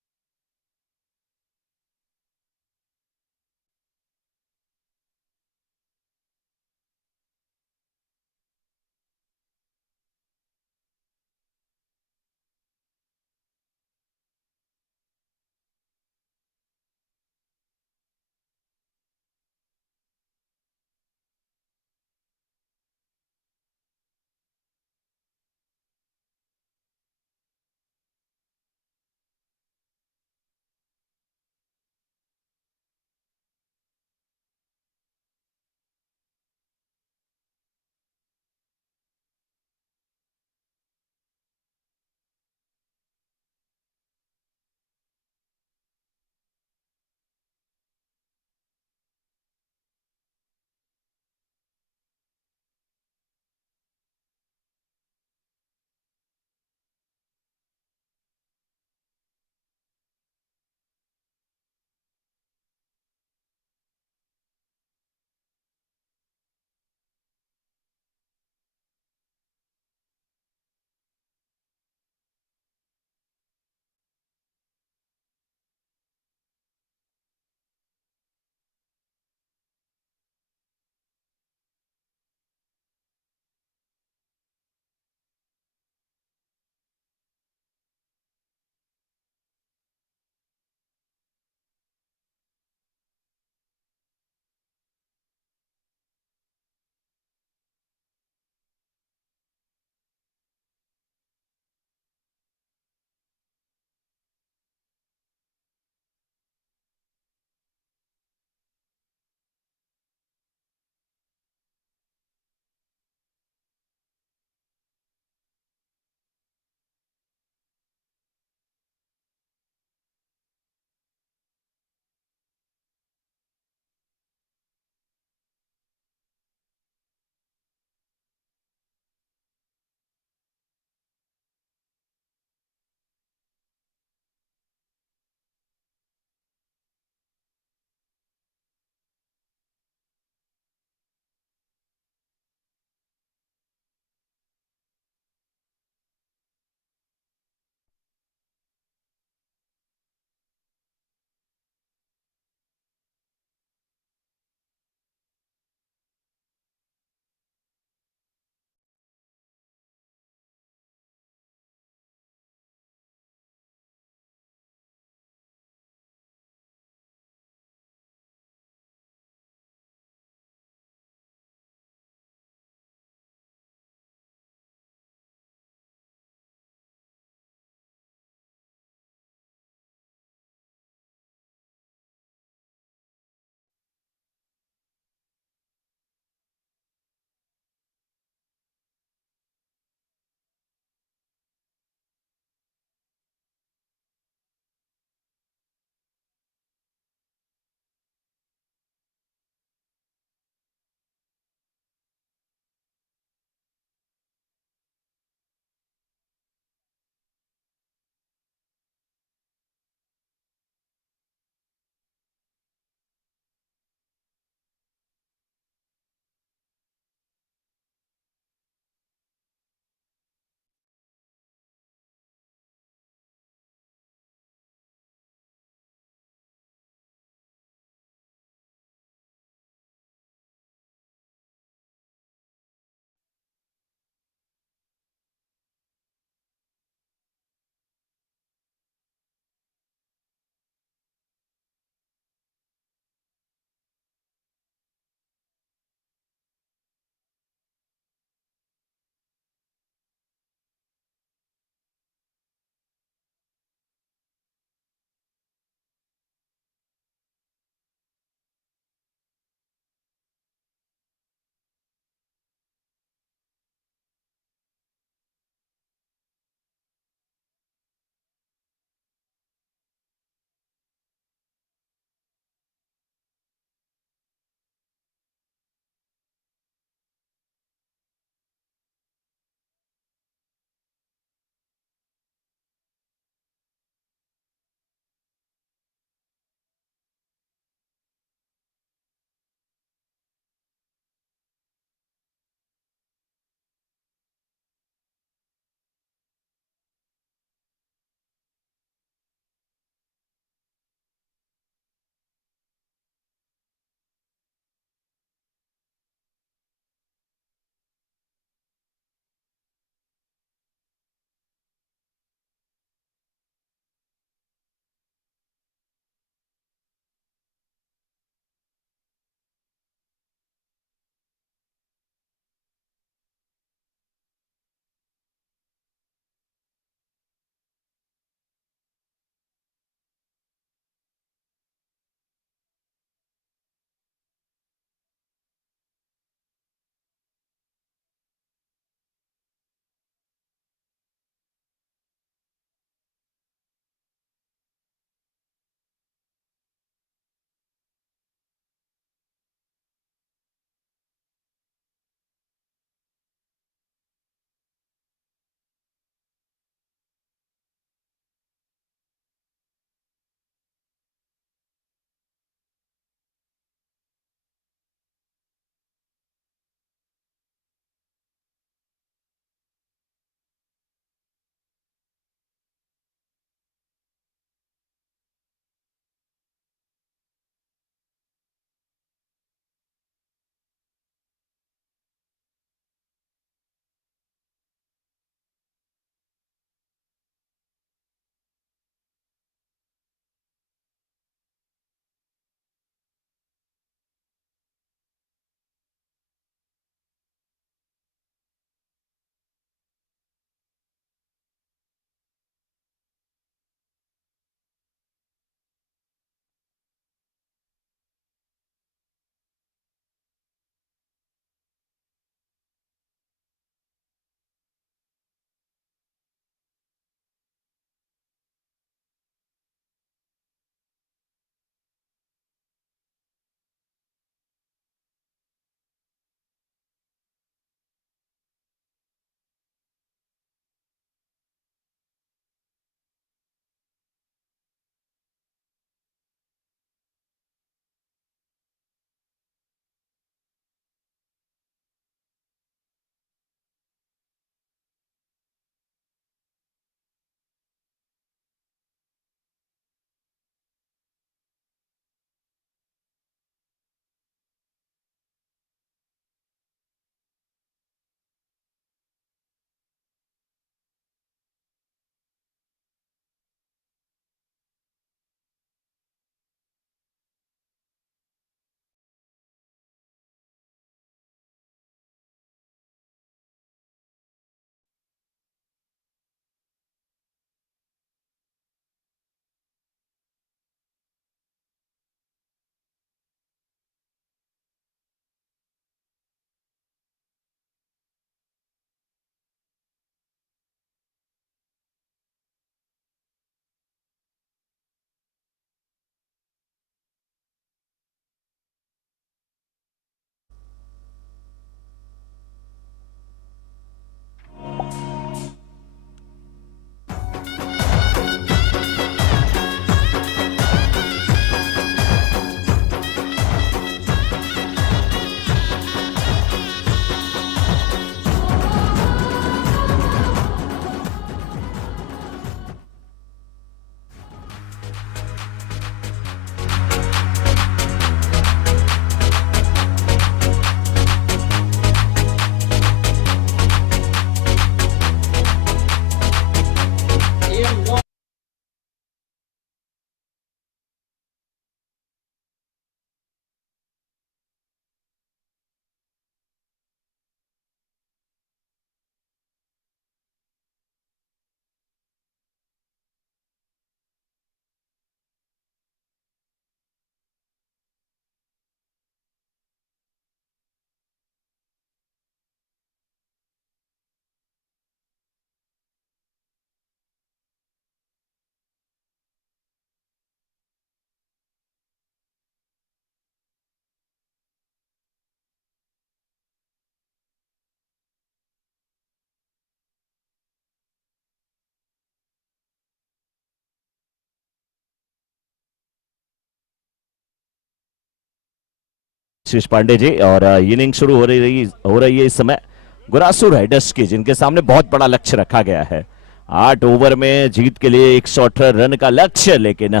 आशीष पांडे जी। और इनिंग शुरू हो रही है इस समय गोरासू राइडर्स की, जिनके सामने बहुत बड़ा लक्ष्य रखा गया है। 8 ओवर में जीत के लिए 118 रन का लक्ष्य, लेकिन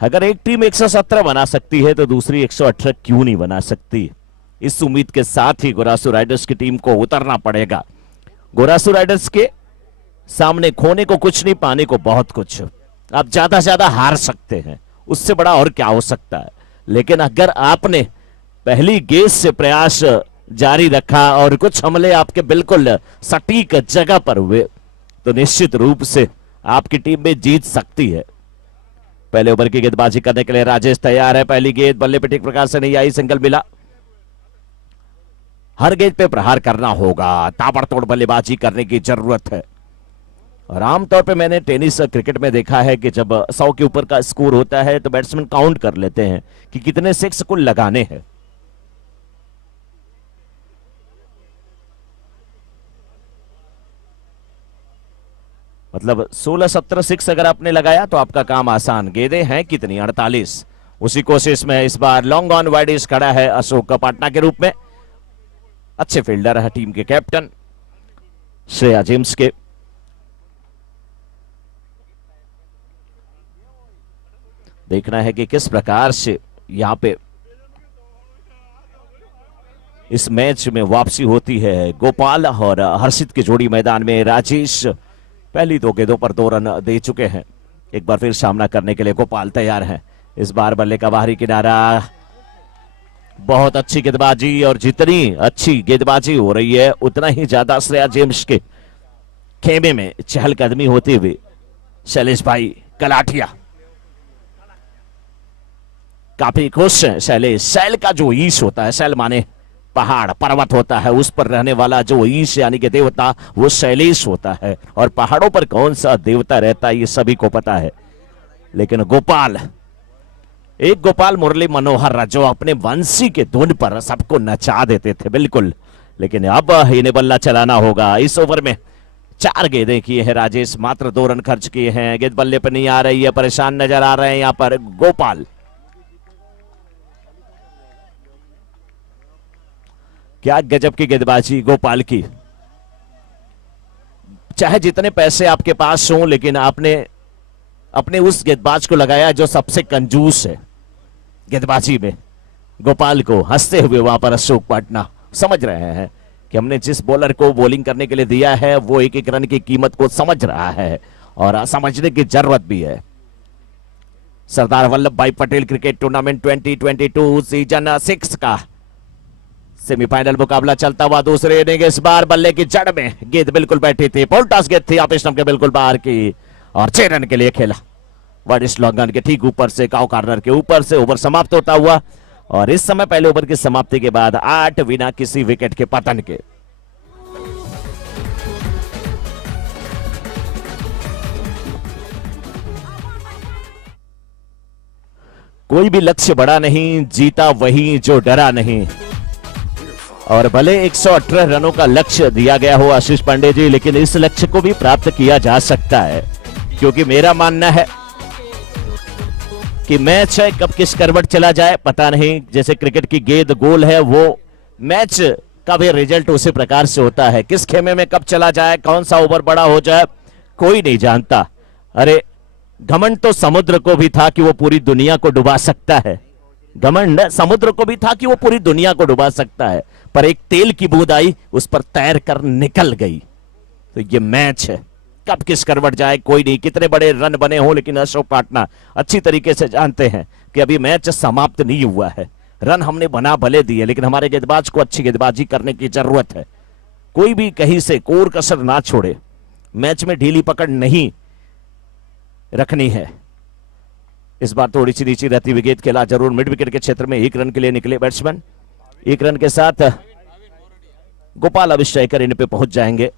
अगर एक टीम 117 बना सकती है तो दूसरी 118 क्यों नहीं बना सकती। इस उम्मीद के साथ ही गोरासू राइडर्स की टीम को उतरना पड़ेगा। गोरासू राइडर्स के सामने खोने को कुछ नहीं, पाने को बहुत कुछ। आप ज्यादा से ज्यादा हार सकते हैं, उससे बड़ा और क्या हो सकता है। लेकिन अगर आपने पहली गेंद से प्रयास जारी रखा और कुछ हमले आपके बिल्कुल सटीक जगह पर हुए तो निश्चित रूप से आपकी टीम में जीत सकती है। पहले ओवर की गेंदबाजी करने के लिए राजेश तैयार है। पहली गेंद बल्ले पे ठीक प्रकार से नहीं आई, सिंगल मिला। हर गेंद पे प्रहार करना होगा, ताबड़तोड़ बल्लेबाजी करने की जरूरत है। और आमतौर पे मैंने टेनिस क्रिकेट में देखा है कि जब 100 के ऊपर का स्कोर होता है तो बैट्समैन काउंट कर लेते हैं कि कितने सिक्स कुल लगाने हैं। मतलब 16-17 सिक्स अगर आपने लगाया तो आपका काम आसान। गेंदें हैं कितनी? 48। उसी कोशिश में इस बार लॉन्ग ऑन वाइडिश खड़ा है अशोक पाटना के रूप में। अच्छे फील्डर है टीम के कैप्टन श्रेया जेम्स के। देखना है कि किस प्रकार से यहां पे इस मैच में वापसी होती है। गोपाल और हर्षित की जोड़ी मैदान में। राजेश पहली 2 गेंदों पर 2 रन दे चुके हैं। एक बार फिर सामना करने के लिए गोपाल तैयार हैं। इस बार बल्ले का बाहरी किनारा। बहुत अच्छी गेंदबाजी, और जितनी अच्छी गेंदबाजी हो रही है उतना ही ज्यादा श्रेया जेम्स के खेमे में चहलकदमी होती हुई शैलेश भाई कलाठिया काफी खुश है। शैल का जो ईश होता है, शैल माने पहाड़ पर्वत होता है, उस पर रहने वाला जो ईश यानी कि देवता वो शैलेश होता है। और पहाड़ों पर कौन सा देवता रहता है ये सभी को पता है। लेकिन गोपाल, एक गोपाल मुरली मनोहर जो अपने वंशी के धुन पर सबको नचा देते थे बिल्कुल। लेकिन अब इन्हें बल्ला चलाना होगा। इस ओवर में 4 गेंदें किए हैं राजेश, मात्र 2 रन खर्च किए हैं। गेंद बल्ले पर नहीं आ रही है, परेशान नजर आ रहे हैं यहां पर गोपाल। क्या गजब की गेंदबाजी गोपाल की। चाहे जितने पैसे आपके पास हों, लेकिन आपने अपने उस गेंदबाज को लगाया जो सबसे कंजूस है गेंदबाजी में। गोपाल को हंसते हुए वहां पर अशोक पाटना समझ रहे हैं कि हमने जिस बॉलर को बॉलिंग करने के लिए दिया है वो एक एक रन की कीमत को समझ रहा है, और समझने की जरूरत भी है। सरदार वल्लभ भाई पटेल क्रिकेट टूर्नामेंट 2022 सीजन 6 का सेमीफाइनल मुकाबला चलता हुआ दूसरे इनिंग। इस बार बल्ले की जड़ में गेंद बिल्कुल बैठी थी, पोल्टास गेंद थी ऑफ स्टंप के बिल्कुल बाहर की, और 6 रन के लिए खेला। वाइडिश लॉन्ग ऑन के ठीक ऊपर से, काउ कॉर्नर के ऊपर से ओवर समाप्त होता हुआ। और इस समय पहले ओवर की समाप्ति के बाद 8 बिना किसी विकेट के पतन के। कोई भी लक्ष्य बड़ा नहीं, जीता वही जो डरा नहीं। और भले 118 रनों का लक्ष्य दिया गया हो आशीष पांडे जी, लेकिन इस लक्ष्य को भी प्राप्त किया जा सकता है। क्योंकि मेरा मानना है कि मैच है, कब किस करवट चला जाए पता नहीं। जैसे क्रिकेट की गेंद गोल है, वो मैच का भी रिजल्ट उसी प्रकार से होता है। किस खेमे में कब चला जाए, कौन सा ओवर बड़ा हो जाए, कोई नहीं जानता। अरे घमंड तो समुद्र को भी था कि वो पूरी दुनिया को डुबा सकता है। घमंड समुद्र को भी था कि वो पूरी दुनिया को डुबा सकता है, पर एक तेल की बूंद आई, उस पर तैर कर निकल गई। तो ये मैच है, कब किस करवट जाए कोई नहीं। कितने बड़े रन बने हों, लेकिन अशोक पाटना अच्छी तरीके से जानते हैं कि अभी मैच समाप्त नहीं हुआ है। रन हमने बना भले दिए, लेकिन हमारे गेंदबाज को अच्छी गेंदबाजी करने की जरूरत है। कोई भी कहीं से कोर कसर ना छोड़े, मैच में ढीली पकड़ नहीं रखनी है। इस बार थोड़ी सी नीचे रहती हुई गेंद खेला जरूर मिड विकेट के क्षेत्र में। 1 रन के लिए निकले बैट्समैन। 1 रन के साथ गोपाल अब स्ट्राइकर इन पे पहुंच जाएंगे।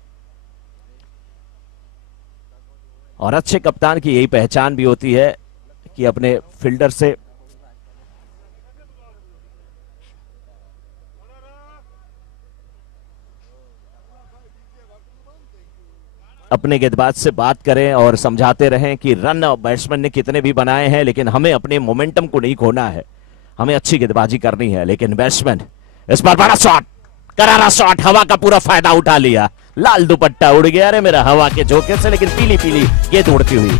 और अच्छे कप्तान की यही पहचान भी होती है कि अपने फील्डर से अपने गेंदबाज से बात करें और समझाते रहें कि रन बैट्समैन ने कितने भी बनाए हैं, लेकिन हमें अपने मोमेंटम को नहीं खोना है। हमें अच्छी गेंदबाजी करनी है, लेकिन बैट्समैन इस बार बड़ा शॉट, करारा शॉट, हवा का पूरा फायदा उठा लिया। लाल दुपट्टा उड़ गया रे मेरा हवा के झोंके से, लेकिन पीली पीली गेंद उड़ती हुई।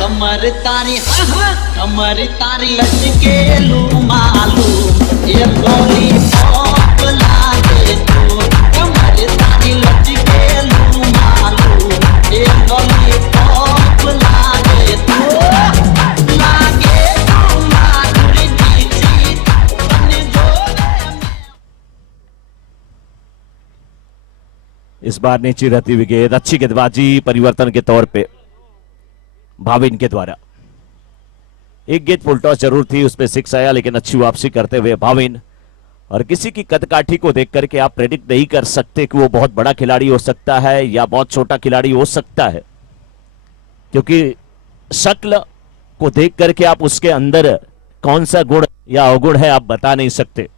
कमर तारी कमर तारी लचके लू मालूम ये गोली पॉप लागे तू। कमर तारी लचके लू मालूम ये गोली पॉप लागे तू। लागे तू माधुरी दीक्षित बन जोड़े में। इस बार नीचे रहती हुई गेंद, अच्छी गेंदबाजी परिवर्तन के तौर पे भाविन के द्वारा। एक गेंद फुल टॉस जरूर थी, उसपे 6 आया, लेकिन अच्छी वापसी करते हुए भाविन। और किसी की कदकाठी को देख करके आप प्रेडिक्ट नहीं कर सकते कि वो बहुत बड़ा खिलाड़ी हो सकता है या बहुत छोटा खिलाड़ी हो सकता है, क्योंकि शक्ल को देख करके आप उसके अंदर कौन सा गुण या अवगुण है आप बता नहीं सकते।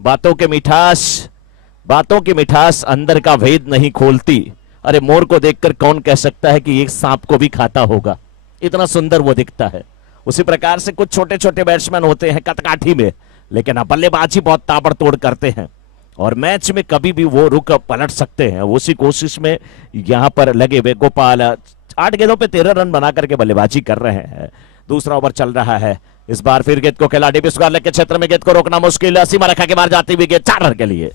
बातों की मिठास अंदर का भेद नहीं खोलती। अरे मोर को देखकर कौन कह सकता है कि एक सांप को भी खाता होगा, इतना सुंदर वो दिखता है। उसी प्रकार से कुछ छोटे छोटे बैट्समैन होते हैं कदकाठी में, लेकिन अब बल्लेबाजी बहुत ताबड़तोड़ करते हैं और मैच में कभी भी वो रुक पलट सकते हैं। उसी कोशिश में यहां पर लगे हुए गोपाल 8 गेंदों पे 13 रन बना करके बल्लेबाजी कर रहे हैं। दूसरा ओवर चल रहा है। इस बार फिर गेंद को खिलाड़ी बिस्वार के क्षेत्र में गेंद को रोकना मुश्किल, सीमा रेखा के बाहर जाती हुई गेंद 4 रन के लिए।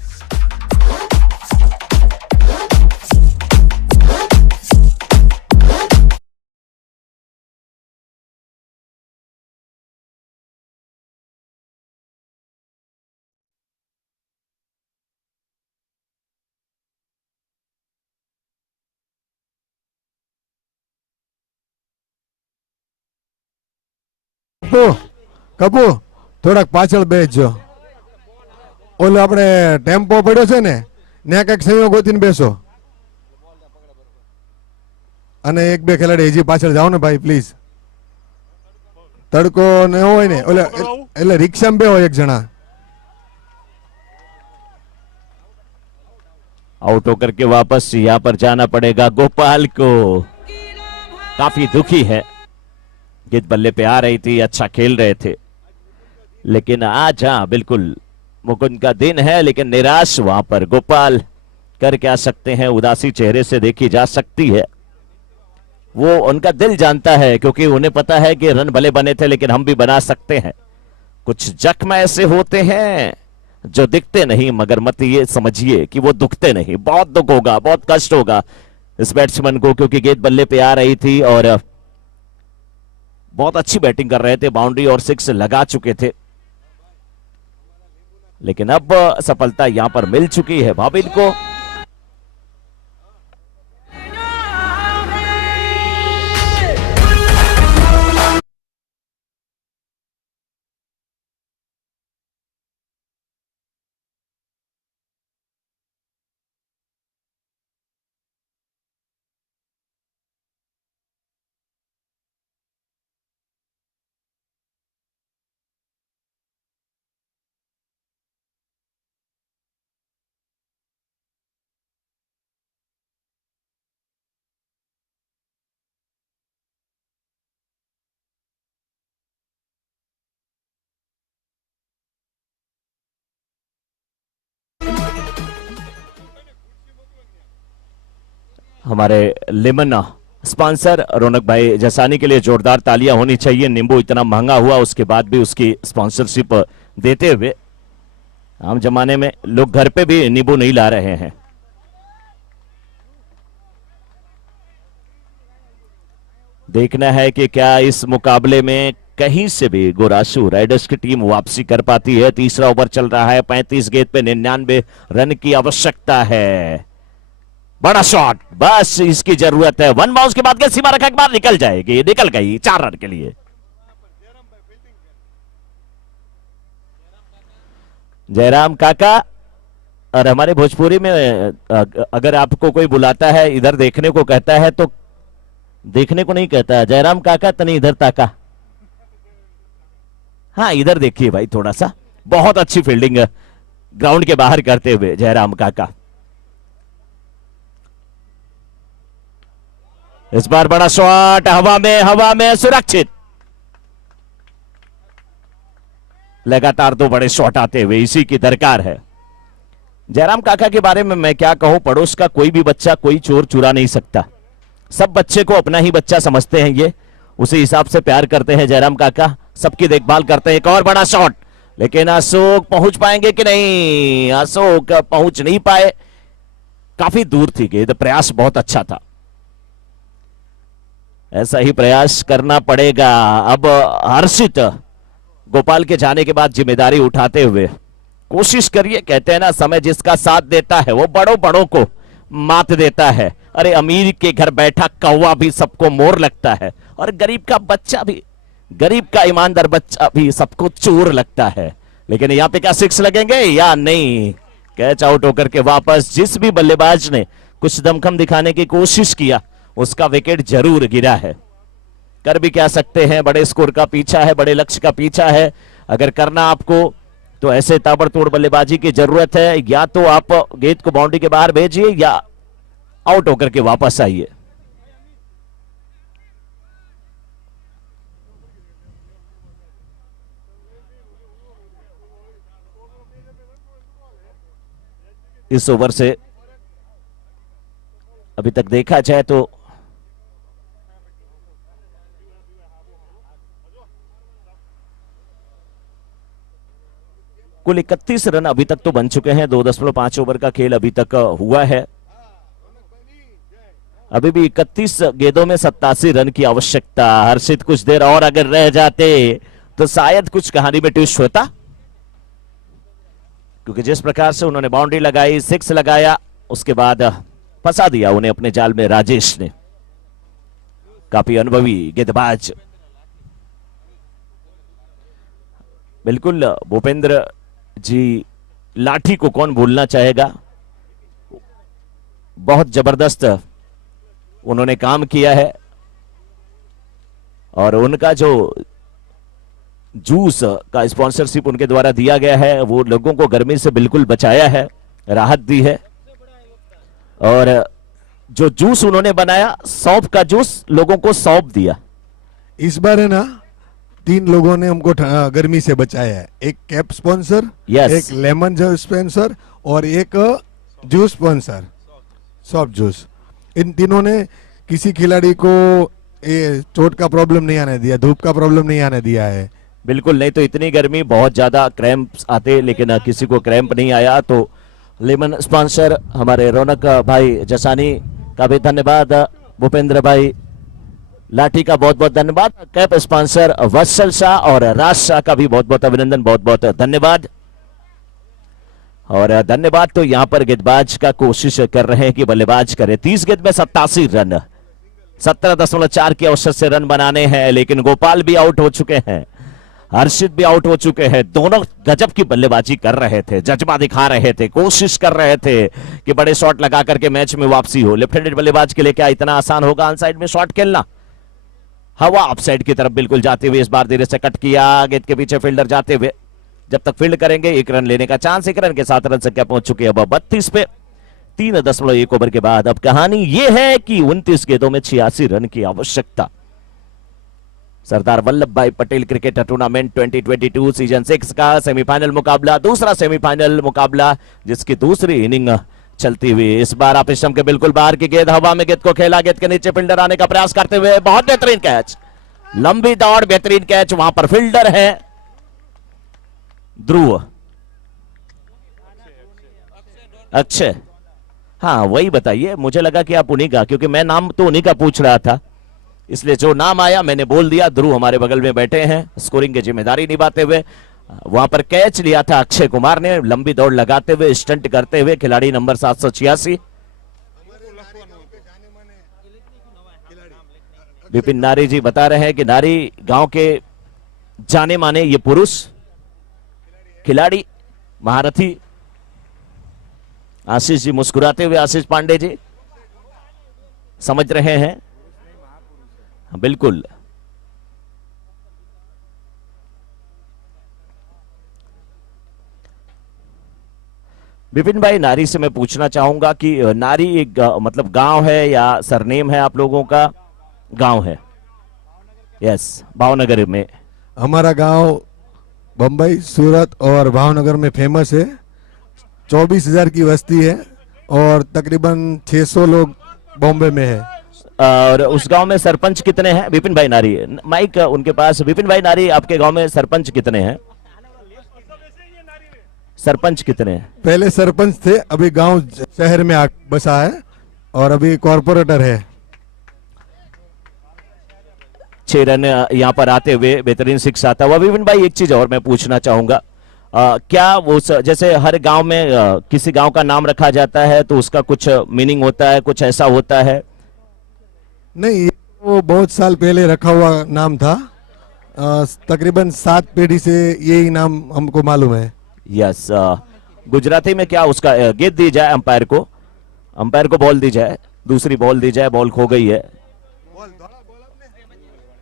કપુ થોડાક પાછળ બેસજો, ઓલો આપણે ટેમ્પો પડ્યો છે ને ત્યાં કઈક સંયોગ ગોતીને બેસો, અને 1-2 ખેલાડી હજી પાછળ જાઓ ને ભાઈ પ્લીઝ. તડકો ને હોય ને ઓલે એટલે રિક્ષામાં બેહો એક જણા. आउट होकर के वापस यहां पर जाना पड़ेगा गोपाल को। काफी दुखी है, गेंद बल्ले पे आ रही थी, अच्छा खेल रहे थे, लेकिन आज हाँ बिल्कुल मुकुंद का दिन है, लेकिन निराश वहां पर गोपाल कर क्या सकते हैं। उदासी चेहरे से देखी जा सकती है, वो उनका दिल जानता है, क्योंकि उन्हें पता है कि रन भले बने थे लेकिन हम भी बना सकते हैं। कुछ जख्म ऐसे होते हैं जो दिखते नहीं, मगर मत ये समझिए कि वो दुखते नहीं। बहुत दुख होगा, बहुत कष्ट होगा इस बैट्समैन को, क्योंकि गेंद बल्ले पे आ रही थी और बहुत अच्छी बैटिंग कर रहे थे, बाउंड्री और 6 लगा चुके थे, लेकिन अब सफलता यहां पर मिल चुकी है भाविन को। हमारे लेमन स्पॉन्सर रौनक भाई जसानी के लिए जोरदार तालियां होनी चाहिए। नींबू इतना महंगा हुआ उसके बाद भी उसकी स्पॉन्सरशिप देते हुए, आम जमाने में लोग घर पे भी नींबू नहीं ला रहे हैं। देखना है कि क्या इस मुकाबले में कहीं से भी गोरासू राइडर्स की टीम वापसी कर पाती है। तीसरा ओवर चल रहा है, 35 गेंद पे 99 रन की आवश्यकता है। बड़ा शॉट, बस इसकी जरूरत है। 1 बाउंस के बाद के सीमा रेखा के बाद निकल जाएगी, निकल गई 4 रन के लिए। जयराम काका और हमारे भोजपुरी में अगर आपको कोई बुलाता है, इधर देखने को कहता है, तो देखने को नहीं कहता है, जयराम काका तनी इधर ताका। हाँ, इधर देखिए भाई थोड़ा सा। बहुत अच्छी फील्डिंग ग्राउंड के बाहर करते हुए जयराम काका। इस बार बड़ा शॉट, हवा में सुरक्षित। लगातार 2 बड़े शॉट आते हुए, इसी की दरकार है। जयराम काका के बारे में मैं क्या कहूं, पड़ोस का कोई भी बच्चा कोई चोर चुरा नहीं सकता। सब बच्चे को अपना ही बच्चा समझते हैं, ये उसी हिसाब से प्यार करते हैं जयराम काका, सबकी देखभाल करते हैं। एक और बड़ा शॉट, लेकिन अशोक पहुंच पाएंगे कि नहीं? अशोक पहुंच नहीं पाए, काफी दूर थी गेंद। प्रयास बहुत अच्छा था, ऐसा ही प्रयास करना पड़ेगा। अब हर्षित गोपाल के जाने के बाद जिम्मेदारी उठाते हुए कोशिश करिए। कहते हैं ना, समय जिसका साथ देता है वो बड़ों बड़ों को मात देता है। अरे अमीर के घर बैठा कौवा भी सबको मोर लगता है, और गरीब का बच्चा भी, गरीब का ईमानदार बच्चा भी सबको चोर लगता है। लेकिन यहां पे क्या 6 लगेंगे या नहीं? कैच आउट होकर के वापस। जिस भी बल्लेबाज ने कुछ दमखम दिखाने की कोशिश किया, उसका विकेट जरूर गिरा है। कर भी क्या सकते हैं, बड़े स्कोर का पीछा है, बड़े लक्ष्य का पीछा है। अगर करना आपको तो ऐसे ताबड़तोड़ बल्लेबाजी की जरूरत है। या तो आप गेंद को बाउंड्री के बाहर भेजिए या आउट होकर के वापस आइए। इस ओवर से अभी तक देखा जाए तो कुल 31 रन अभी तक तो बन चुके हैं। 2.5 ओवर का खेल अभी तक हुआ है। अभी भी 31 गेंदों में 87 रन की आवश्यकता। हर्षित कुछ देर और अगर रह जाते तो शायद कुछ कहानी में ट्विस्ट होता, क्योंकि जिस प्रकार से उन्होंने बाउंड्री लगाई, 6 लगाया, उसके बाद फंसा दिया उन्हें अपने जाल में राजेश ने। काफी अनुभवी गेंदबाज। बिल्कुल भूपेंद्र जी लाठी को कौन भूलना चाहेगा। बहुत जबरदस्त उन्होंने काम किया है, और उनका जो जूस का स्पॉन्सरशिप उनके द्वारा दिया गया है, वो लोगों को गर्मी से बिल्कुल बचाया है, राहत दी है। और जो जूस उन्होंने बनाया, सौंफ का जूस, लोगों को सौंप दिया। इस बार है ना, 3 लोगों ने हमको गर्मी से बचाया है। एक कैप स्पॉन्सर, Yes. एक लेमन जूस स्पॉन्सर, और एक जूस स्पॉन्सर, सॉफ्ट जूस। इन तीनों ने किसी खिलाड़ी को ये चोट का प्रॉब्लम नहीं आने दिया, धूप का प्रॉब्लम नहीं आने दिया है। बिल्कुल नहीं तो इतनी गर्मी, बहुत ज्यादा क्रैम्प्स आते, लेकिन किसी को क्रैम्प नहीं आया। तो लेमन स्पॉन्सर हमारे रौनक भाई जसानी का भी धन्यवाद, भूपेंद्र भाई लाठी का बहुत बहुत धन्यवाद, कैप स्पॉन्सर वत्सल शाह और राज शाह का भी बहुत बहुत अभिनंदन, बहुत बहुत धन्यवाद। और धन्यवाद तो यहां पर गेंदबाज का कोशिश कर रहे हैं कि बल्लेबाज करे। 30 गेंद में 87 रन, 17.4 के औसत से रन बनाने हैं, लेकिन गोपाल भी आउट हो चुके हैं, हर्षित भी आउट हो चुके हैं। दोनों गजब की बल्लेबाजी कर रहे थे, जज्बा दिखा रहे थे, कोशिश कर रहे थे कि बड़े शॉट लगा करके मैच में वापसी हो। लेफ्ट हैंडेड बल्लेबाज के लिए क्या इतना आसान होगा अनसाइड में शॉट खेलना? हवा ऑफसाइड की तरफ बिल्कुल जाते हुए, इस बार धीरे से कट किया, गेंद के पीछे फील्डर जाते हुए। जब तक फील्ड करेंगे 1 रन लेने का चांस। 1 रन के साथ रन संख्या पहुंच चुकी है अब 32 पे, 3.1 ओवर के बाद। अब कहानी यह है कि 29 गेंदों में 86 रन की आवश्यकता। सरदार वल्लभ भाई पटेल क्रिकेट टूर्नामेंट 2022 सीजन 6 का सेमीफाइनल मुकाबला, दूसरा सेमीफाइनल मुकाबला, जिसकी दूसरी इनिंग चलती हुई। इस बार आप स्टंप के बिल्कुल बाहर की गेंद, हवा में गेंद को खेला, गेंद के नीचे फील्डर आने का प्रयास करते हुए, बहुत बेहतरीन कैच, लंबी दौड़, बेहतरीन कैच। वहां पर फील्डर है ध्रुव, अक्षय, हाँ वही बताइए। मुझे लगा कि आप उन्हीं का, क्योंकि मैं नाम तो उन्हीं का पूछ रहा था, इसलिए जो नाम आया मैंने बोल दिया। ध्रुव हमारे बगल में बैठे हैं, स्कोरिंग की जिम्मेदारी निभाते हुए। वहां पर कैच लिया था अक्षय कुमार ने, लंबी दौड़ लगाते हुए, स्टंट करते हुए, खिलाड़ी नंबर 786। विपिन नारी जी बता रहे हैं कि नारी गांव के जाने माने ये पुरुष खिलाड़ी, महारथी, आशीष जी मुस्कुराते हुए, आशीष पांडे जी समझ रहे हैं, बिल्कुल। विपिन भाई, नारी से मैं पूछना चाहूंगा कि नारी एक मतलब गांव है या सरनेम है आप लोगों का? गांव है, यस, भावनगर में। हमारा गांव बम्बई, सूरत और भावनगर में फेमस है। 24,000 की बस्ती है और तकरीबन 600 लोग बॉम्बे में है। और उस गांव में सरपंच कितने हैं? विपिन भाई नारी, माइक उनके पास। विपिन भाई नारी, आपके गांव में सरपंच कितने हैं? सरपंच कितने हैं? पहले सरपंच थे, अभी गांव शहर में बसा है और अभी कॉर्पोरेटर है। 6 रन यहाँ पर आते हुए बेहतरीन सिक्स आता हुआ। विपिन भाई, एक चीज और मैं पूछना चाहूंगा, क्या वो जैसे हर गांव में किसी गांव का नाम रखा जाता है तो उसका कुछ मीनिंग होता है, कुछ ऐसा होता है? नहीं, वो बहुत साल पहले रखा हुआ नाम था। तकरीबन 7 पीढ़ी से यही नाम हमको मालूम है। यस, गुजराती में क्या उसका गेंद दी जाए अंपायर को बॉल दी जाए, दूसरी बॉल दी जाए, बॉल खो गई है।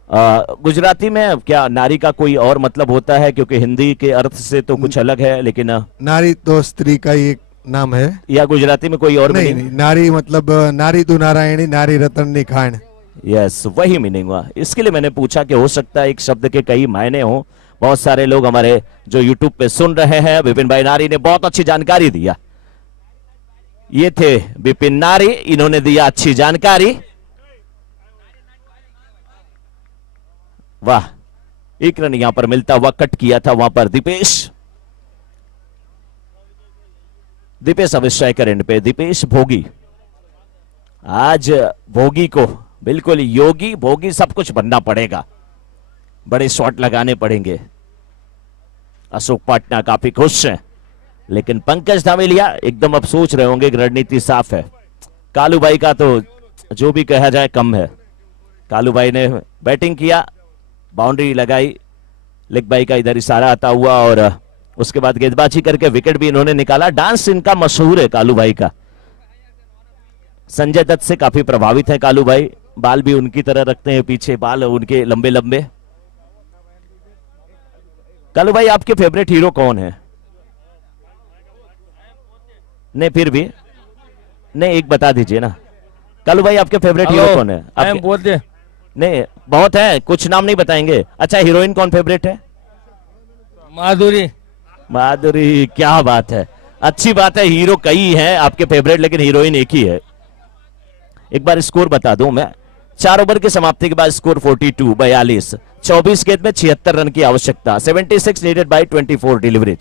गुजराती में क्या नारी का कोई और मतलब होता है? क्योंकि हिंदी के अर्थ से तो कुछ अलग है, लेकिन नारी तो स्त्री का ही एक नाम है। या गुजराती में कोई और नहीं, मीनिंग? नहीं, नारी मतलब नारी तू नारायणी, नारी रतन खान। यस, वही मीनिंग हुआ। इसके लिए मैंने पूछा कि हो सकता है एक शब्द के कई मायने हो। बहुत सारे लोग हमारे जो यूट्यूब पे सुन रहे हैं, विपिन भाई नारी ने बहुत अच्छी जानकारी दिया। ये थे विपिन नारी, इन्होंने दिया अच्छी जानकारी। वाह, एक रन यहां पर मिलता हुआ, कट किया था वहां पर दीपेश अब स्ट्राइकर एंड पे। दीपेश भोगी, आज भोगी को बिल्कुल योगी भोगी सब कुछ बनना पड़ेगा, बड़े शॉट लगाने पड़ेंगे। अशोक पाटना काफी खुश हैं, लेकिन पंकज धामेलिया एकदम अब सोच रहे होंगे कि रणनीति साफ है। कालू भाई का तो जो भी कहा जाए कम है। कालू भाई ने बैटिंग किया, बाउंड्री लगाई, लेग भाई का इधर इशारा आता हुआ और उसके बाद गेंदबाजी करके विकेट भी इन्होंने निकाला। डांस इनका मशहूर है कालू भाई का। संजय दत्त से काफी प्रभावित है कालू भाई, बाल भी उनकी तरह रखते हैं, पीछे बाल उनके लंबे लंबे। कालू भाई, आपके फेवरेट हीरो कौन है? नहीं, फिर भी नहीं, एक बता दीजिए ना। कालू भाई, आपके फेवरेट हीरो कौन है? आपके... नहीं, बहुत है, कुछ नाम नहीं बताएंगे। अच्छा, हीरोइन कौन फेवरेट है? माधुरी। माधुरी, क्या बात है, अच्छी बात है। हीरो कई हैं आपके फेवरेट, लेकिन हीरोइन एक ही है। एक बार स्कोर बता दूं मैं। 4 ओवर की समाप्ति के बाद स्कोर 42, 24 गेंद में 76 रन की आवश्यकता। 76 नीडेड बाय 24 डिलीवरीज।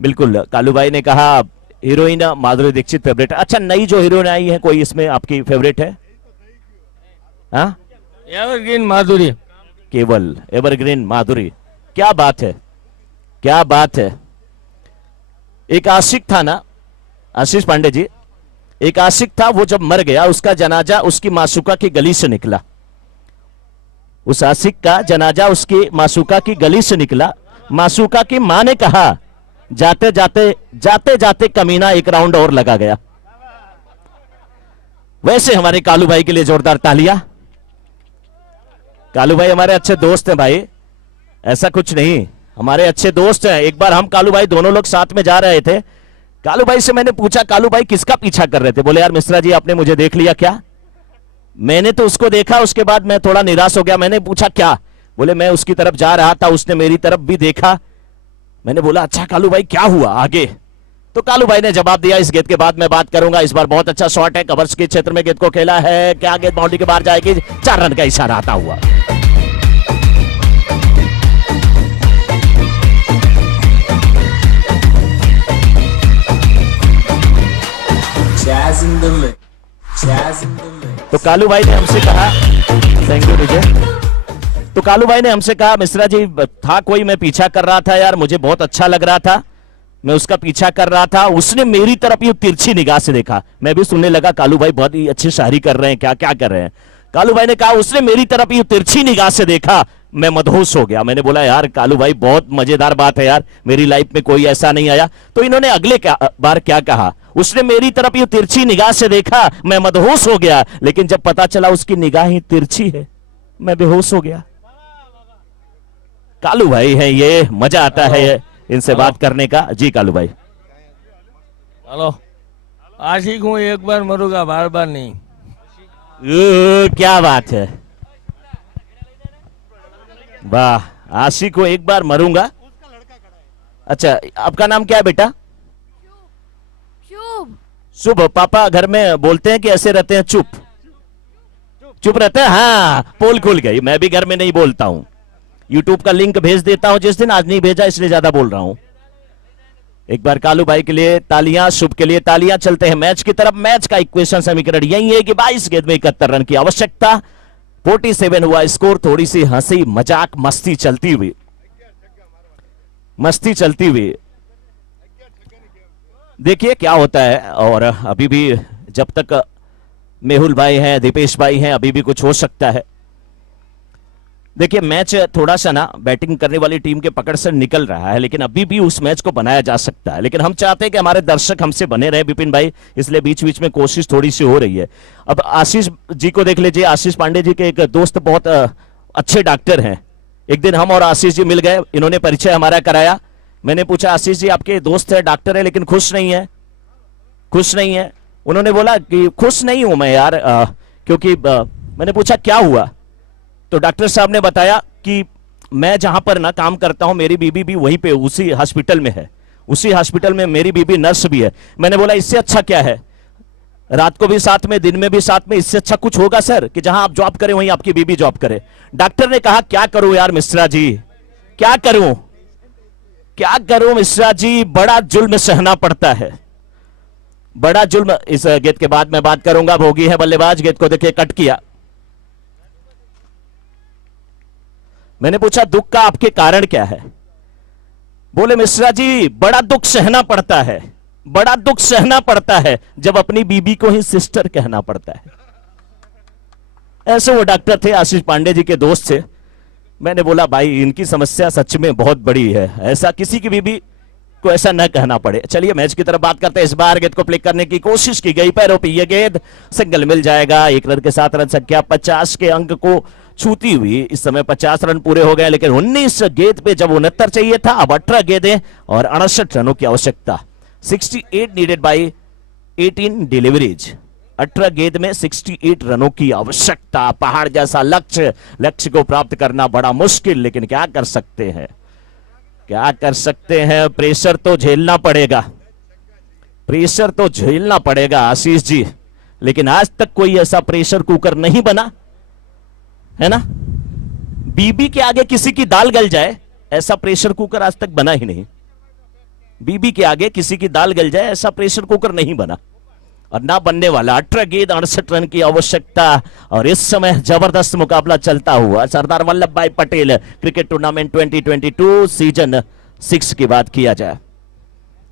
बिल्कुल, कालू भाई ने कहा हीरोइन माधुरी दीक्षित फेवरेट। अच्छा, नई जो हीरोइन आई है कोई इसमें आपकी फेवरेट है? हाँ, एवरग्रीन माधुरी। केवल एवरग्रीन माधुरी, क्या बात है, क्या बात है। एक आशिक था ना, आशीष पांडे जी, एक आशिक था, वो जब मर गया उसका जनाजा उसकी मासूका की गली से निकला। उस आशिक का जनाजा उसकी मासूका की गली से निकला। मासूका की मां ने कहा जाते जाते कमीना एक राउंड और लगा गया। वैसे हमारे कालू भाई के लिए जोरदार तालियां। कालू भाई हमारे अच्छे दोस्त हैं भाई, ऐसा कुछ नहीं, हमारे अच्छे दोस्त हैं। एक बार हम कालू भाई दोनों लोग साथ में जा रहे थे। कालू भाई से मैंने पूछा, कालू भाई किसका पीछा कर रहे थे? बोले यार मिश्रा जी, आपने मुझे देख लिया क्या? मैंने तो उसको देखा, उसके बाद मैं थोड़ा निराश हो गया। मैंने पूछा क्या? बोले मैं उसकी तरफ जा रहा था, उसने मेरी तरफ भी देखा। मैंने बोला अच्छा कालू भाई क्या हुआ आगे? तो कालू भाई ने जवाब दिया, इस गेंद के बाद मैं बात करूंगा। इस बार बहुत अच्छा शॉट है, कवर्स के क्षेत्र में गेंद को खेला है, क्या गेंद बाउंड्री के बाहर जाएगी? 4 रन का इशारा आता हुआ। तो कालू भाई ने हमसे कहा, थैंक यू विजय। तो कालू भाई ने हमसे कहा मिश्रा जी, था कोई, मैं पीछा कर रहा था यार, मुझे बहुत अच्छा लग रहा था, मैं उसका पीछा कर रहा था, उसने मेरी तरफ ये तिरछी निगाह से देखा। मैं भी सुनने लगा कालू भाई बहुत ही अच्छी शायरी कर रहे हैं, क्या क्या कर रहे हैं। कालू भाई ने कहा उसने मेरी तरफ ये तिरछी निगाह से देखा, मैं मदहोश हो गया। मैंने बोला यार कालू भाई बहुत मजेदार बात है यार, मेरी लाइफ में कोई ऐसा नहीं आया। तो इन्होंने अगले बार क्या कहा, उसने मेरी तरफ यूं तिरछी निगाह से देखा, मैं मदहोश हो गया, लेकिन जब पता चला उसकी निगाह ही तिरछी है, मैं बेहोश हो गया। कालू भाई है ये, मजा आता है इनसे बात करने का। जी कालू भाई। हेलो, आशिक हूं, एक बार मरूंगा, बार बार नहीं। क्या बात है, वाह, आशिक को एक बार मरूंगा। अच्छा, आपका नाम क्या है बेटा? शुभ। शुभ। पापा घर में बोलते हैं कि ऐसे रहते हैं चुप? चुप रहते हैं। हाँ, पोल खुल गई। मैं भी घर में नहीं बोलता हूं। यूट्यूब का लिंक भेज देता हूं जिस दिन, आज नहीं भेजा इसलिए ज्यादा बोल रहा हूं। एक बार कालू भाई के लिए तालियां, शुभ के लिए तालियां। चलते हैं मैच की तरफ। मैच का इक्वेशन समीकरण यही है कि 22 गेंद में 71 रन की आवश्यकता, 47 हुआ स्कोर। थोड़ी सी हंसी मजाक मस्ती चलती हुई, देखिए क्या होता है। और अभी भी जब तक मेहुल भाई हैं, दीपेश भाई हैं, अभी भी कुछ हो सकता है। देखिए मैच थोड़ा सा ना बैटिंग करने वाली टीम के पकड़ से निकल रहा है, लेकिन अभी भी उस मैच को बनाया जा सकता है। लेकिन हम चाहते हैं कि हमारे दर्शक हमसे बने रहे विपिन भाई, इसलिए बीच बीच में कोशिश थोड़ी सी हो रही है। अब आशीष जी को देख लीजिए। आशीष पांडे जी के एक दोस्त बहुत अच्छे डॉक्टर हैं। एक दिन हम और आशीष जी मिल गए, इन्होंने परिचय हमारा कराया। मैंने पूछा आशीष जी आपके दोस्त है, डॉक्टर है, लेकिन खुश नहीं है। उन्होंने बोला कि खुश नहीं हूं मैं यार, क्योंकि मैंने पूछा क्या हुआ, तो डॉक्टर साहब ने बताया कि मैं जहां पर ना काम करता हूं, मेरी बीबी भी वहीं पे उसी हॉस्पिटल में है, उसी हॉस्पिटल में मेरी बीबी नर्स भी है। मैंने बोला इससे अच्छा क्या है, रात को भी साथ में, दिन में भी साथ में, इससे अच्छा कुछ होगा सर कि जहां आप जॉब करें वहीं आपकी बीबी जॉब करे। डॉक्टर ने कहा क्या करूं यार मिश्रा जी, क्या करूं मिश्रा जी, बड़ा जुल्म सहना पड़ता है, बड़ा जुल्म। इस गेंद के बाद मैं बात करूंगा। भोगी है बल्लेबाज, गेंद को देखिए कट किया। मैंने पूछा दुख का आपके कारण क्या है? बोले मिश्रा जी बड़ा दुख सहना पड़ता है, जब अपनी बीबी को ही सिस्टर कहना पड़ता है। ऐसे वो डॉक्टर थे, आशीष पांडे जी के दोस्त थे। मैंने बोला भाई इनकी समस्या सच में बहुत बड़ी है, ऐसा किसी की बीबी को ऐसा न कहना पड़े। चलिए मैच की तरफ बात करते हैं। इस बार गेंद को प्ले करने की कोशिश की गई, पैरों पे ये गेंद, सिंगल मिल जाएगा। 1 रन के साथ रन संख्या 50 के अंक को छूती हुई इस समय 50 रन पूरे हो गए, लेकिन 19 गेंद पे जब 69 चाहिए था, अब 18 गेंदें और 68 रनों की आवश्यकता। 68 नीडेड बाय 18 डिलीवरीज। 18 गेंद में 68 रनों की आवश्यकता। पहाड़ जैसा लक्ष्य को प्राप्त करना बड़ा मुश्किल, लेकिन क्या कर सकते हैं, प्रेशर तो झेलना पड़ेगा आशीष जी। लेकिन आज तक कोई ऐसा प्रेशर कुकर नहीं बना है ना, बीबी के आगे किसी की दाल गल जाए ऐसा प्रेशर कुकर आज तक बना ही नहीं। बीबी के आगे किसी की दाल गल जाए ऐसा प्रेशर कुकर नहीं बना और ना बनने वाला। 18 गेंद 68 रन की आवश्यकता। और इस समय जबरदस्त मुकाबला चलता हुआ सरदार वल्लभ भाई पटेल क्रिकेट टूर्नामेंट 2022 सीजन 6 की बात किया जाए।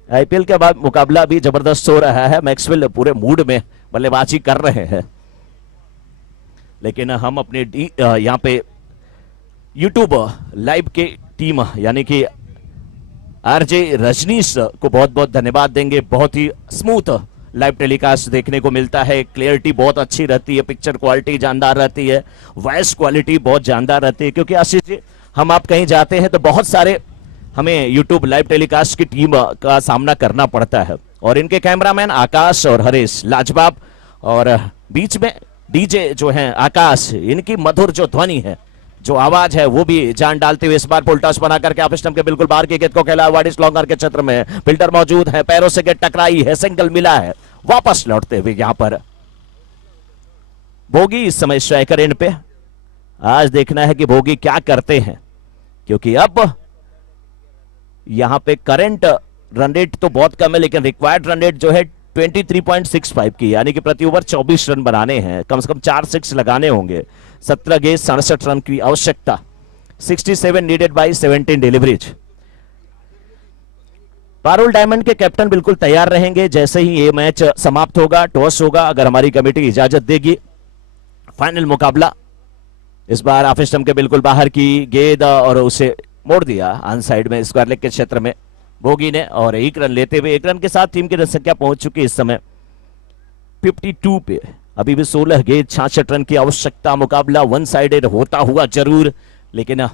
आईपीएल के बाद मुकाबला भी जबरदस्त हो रहा है। मैक्सवेल पूरे मूड में बल्लेबाजी कर रहे हैं, लेकिन हम अपने यहाँ पे यूट्यूब लाइव के टीम यानी कि आरजे रजनीश को बहुत बहुत धन्यवाद देंगे। बहुत ही स्मूथ लाइव टेलीकास्ट देखने को मिलता है, क्लियरिटी बहुत अच्छी रहती है, पिक्चर क्वालिटी जानदार रहती है, वॉइस क्वालिटी बहुत जानदार रहती है। क्योंकि आशीष जी हम आप कहीं जाते हैं तो बहुत सारे हमें यूट्यूब लाइव टेलीकास्ट की टीम का सामना करना पड़ता है, और इनके कैमरामैन आकाश और हरीश लाजवाब, और बीच में डीजे जो हैं आकाश, इनकी मधुर जो ध्वनि है, जो आवाज है, वो भी जान डालते हुए इस बार फुल टॉस बना करके ऑफ स्टंप के बिल्कुल बाहर की गेंद को खेला। वाइड स्लॉगर के क्षेत्र में फिल्टर मौजूद है, पैरों से गेंद टकराई है, सिंगल मिला है। वापस लौटते हुए यहां पर भोगी इस समय स्ट्राइकर एंड पे। आज देखना है कि भोगी क्या करते हैं, क्योंकि अब यहां पे करंट रन रेट तो बहुत कम है, लेकिन रिक्वायर्ड रन रेट जो है 23.65 की, यानी कि प्रति ओवर 24 रन बनाने हैं, कम से कम 4 6 लगाने होंगे। 17 गेंद 67 रन की आवश्यकता। 67 needed bye 17 deliveries. Parul diamond के कैप्टन बिल्कुल तैयार रहेंगे जैसे ही ये मैच समाप्त होगा, टॉस होगा, अगर हमारी कमेटी इजाजत देगी। फाइनल मुकाबला इस बार ऑफ स्टंप के बिल्कुल बाहर की गेंद और उसे मोड़ दिया ऑन साइड में, स्क्वायर लेग के क्षेत्र में बोगी ने, और 1 रन लेते हुए 1 रन के साथ टीम की रन संख्या पहुंच चुकी है इस समय 52 पे। अभी भी 16 गेंद 66 रन की आवश्यकता। मुकाबला वन साइडेड होता हुआ जरूर, लेकिन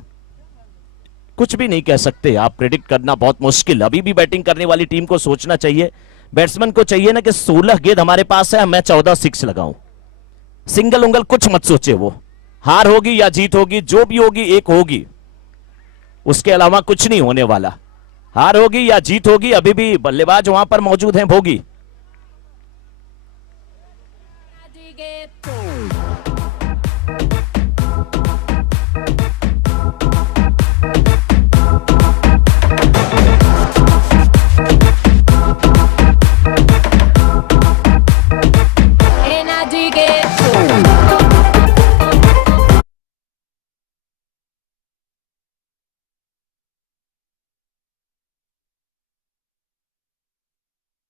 कुछ भी नहीं कह सकते आप, प्रेडिक्ट करना बहुत मुश्किल। अभी भी बैटिंग करने वाली टीम को सोचना चाहिए, बैट्समैन को चाहिए ना कि 16 गेंद हमारे पास है, मैं 14 6 लगाऊं। सिंगल उंगल कुछ मत सोचे, वो हार होगी या जीत होगी, जो भी होगी एक होगी, उसके अलावा कुछ नहीं होने वाला। हार होगी या जीत होगी, अभी भी बल्लेबाज वहां पर मौजूद हैं भोगी।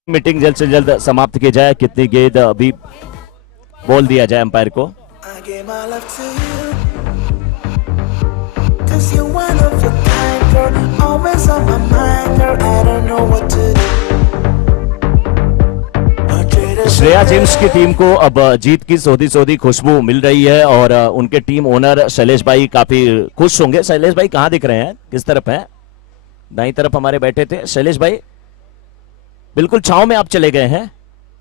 मीटिंग जल्द से जल्द समाप्त की जाए। कितनी गेंद अभी बोल दिया जाए अंपायर को। I gave my love to you, 'cause you're one of a kind, girl, always on my mind, girl, I don't know what to do. Shreya James की टीम को अब जीत की सोधी सोधी खुशबू मिल रही है, और उनके टीम ओनर शैलेश भाई काफी खुश होंगे। शैलेश भाई कहां दिख रहे हैं, किस तरफ हैं? दाईं तरफ हमारे बैठे थे शैलेश भाई, बिल्कुल छांव में आप चले गए हैं।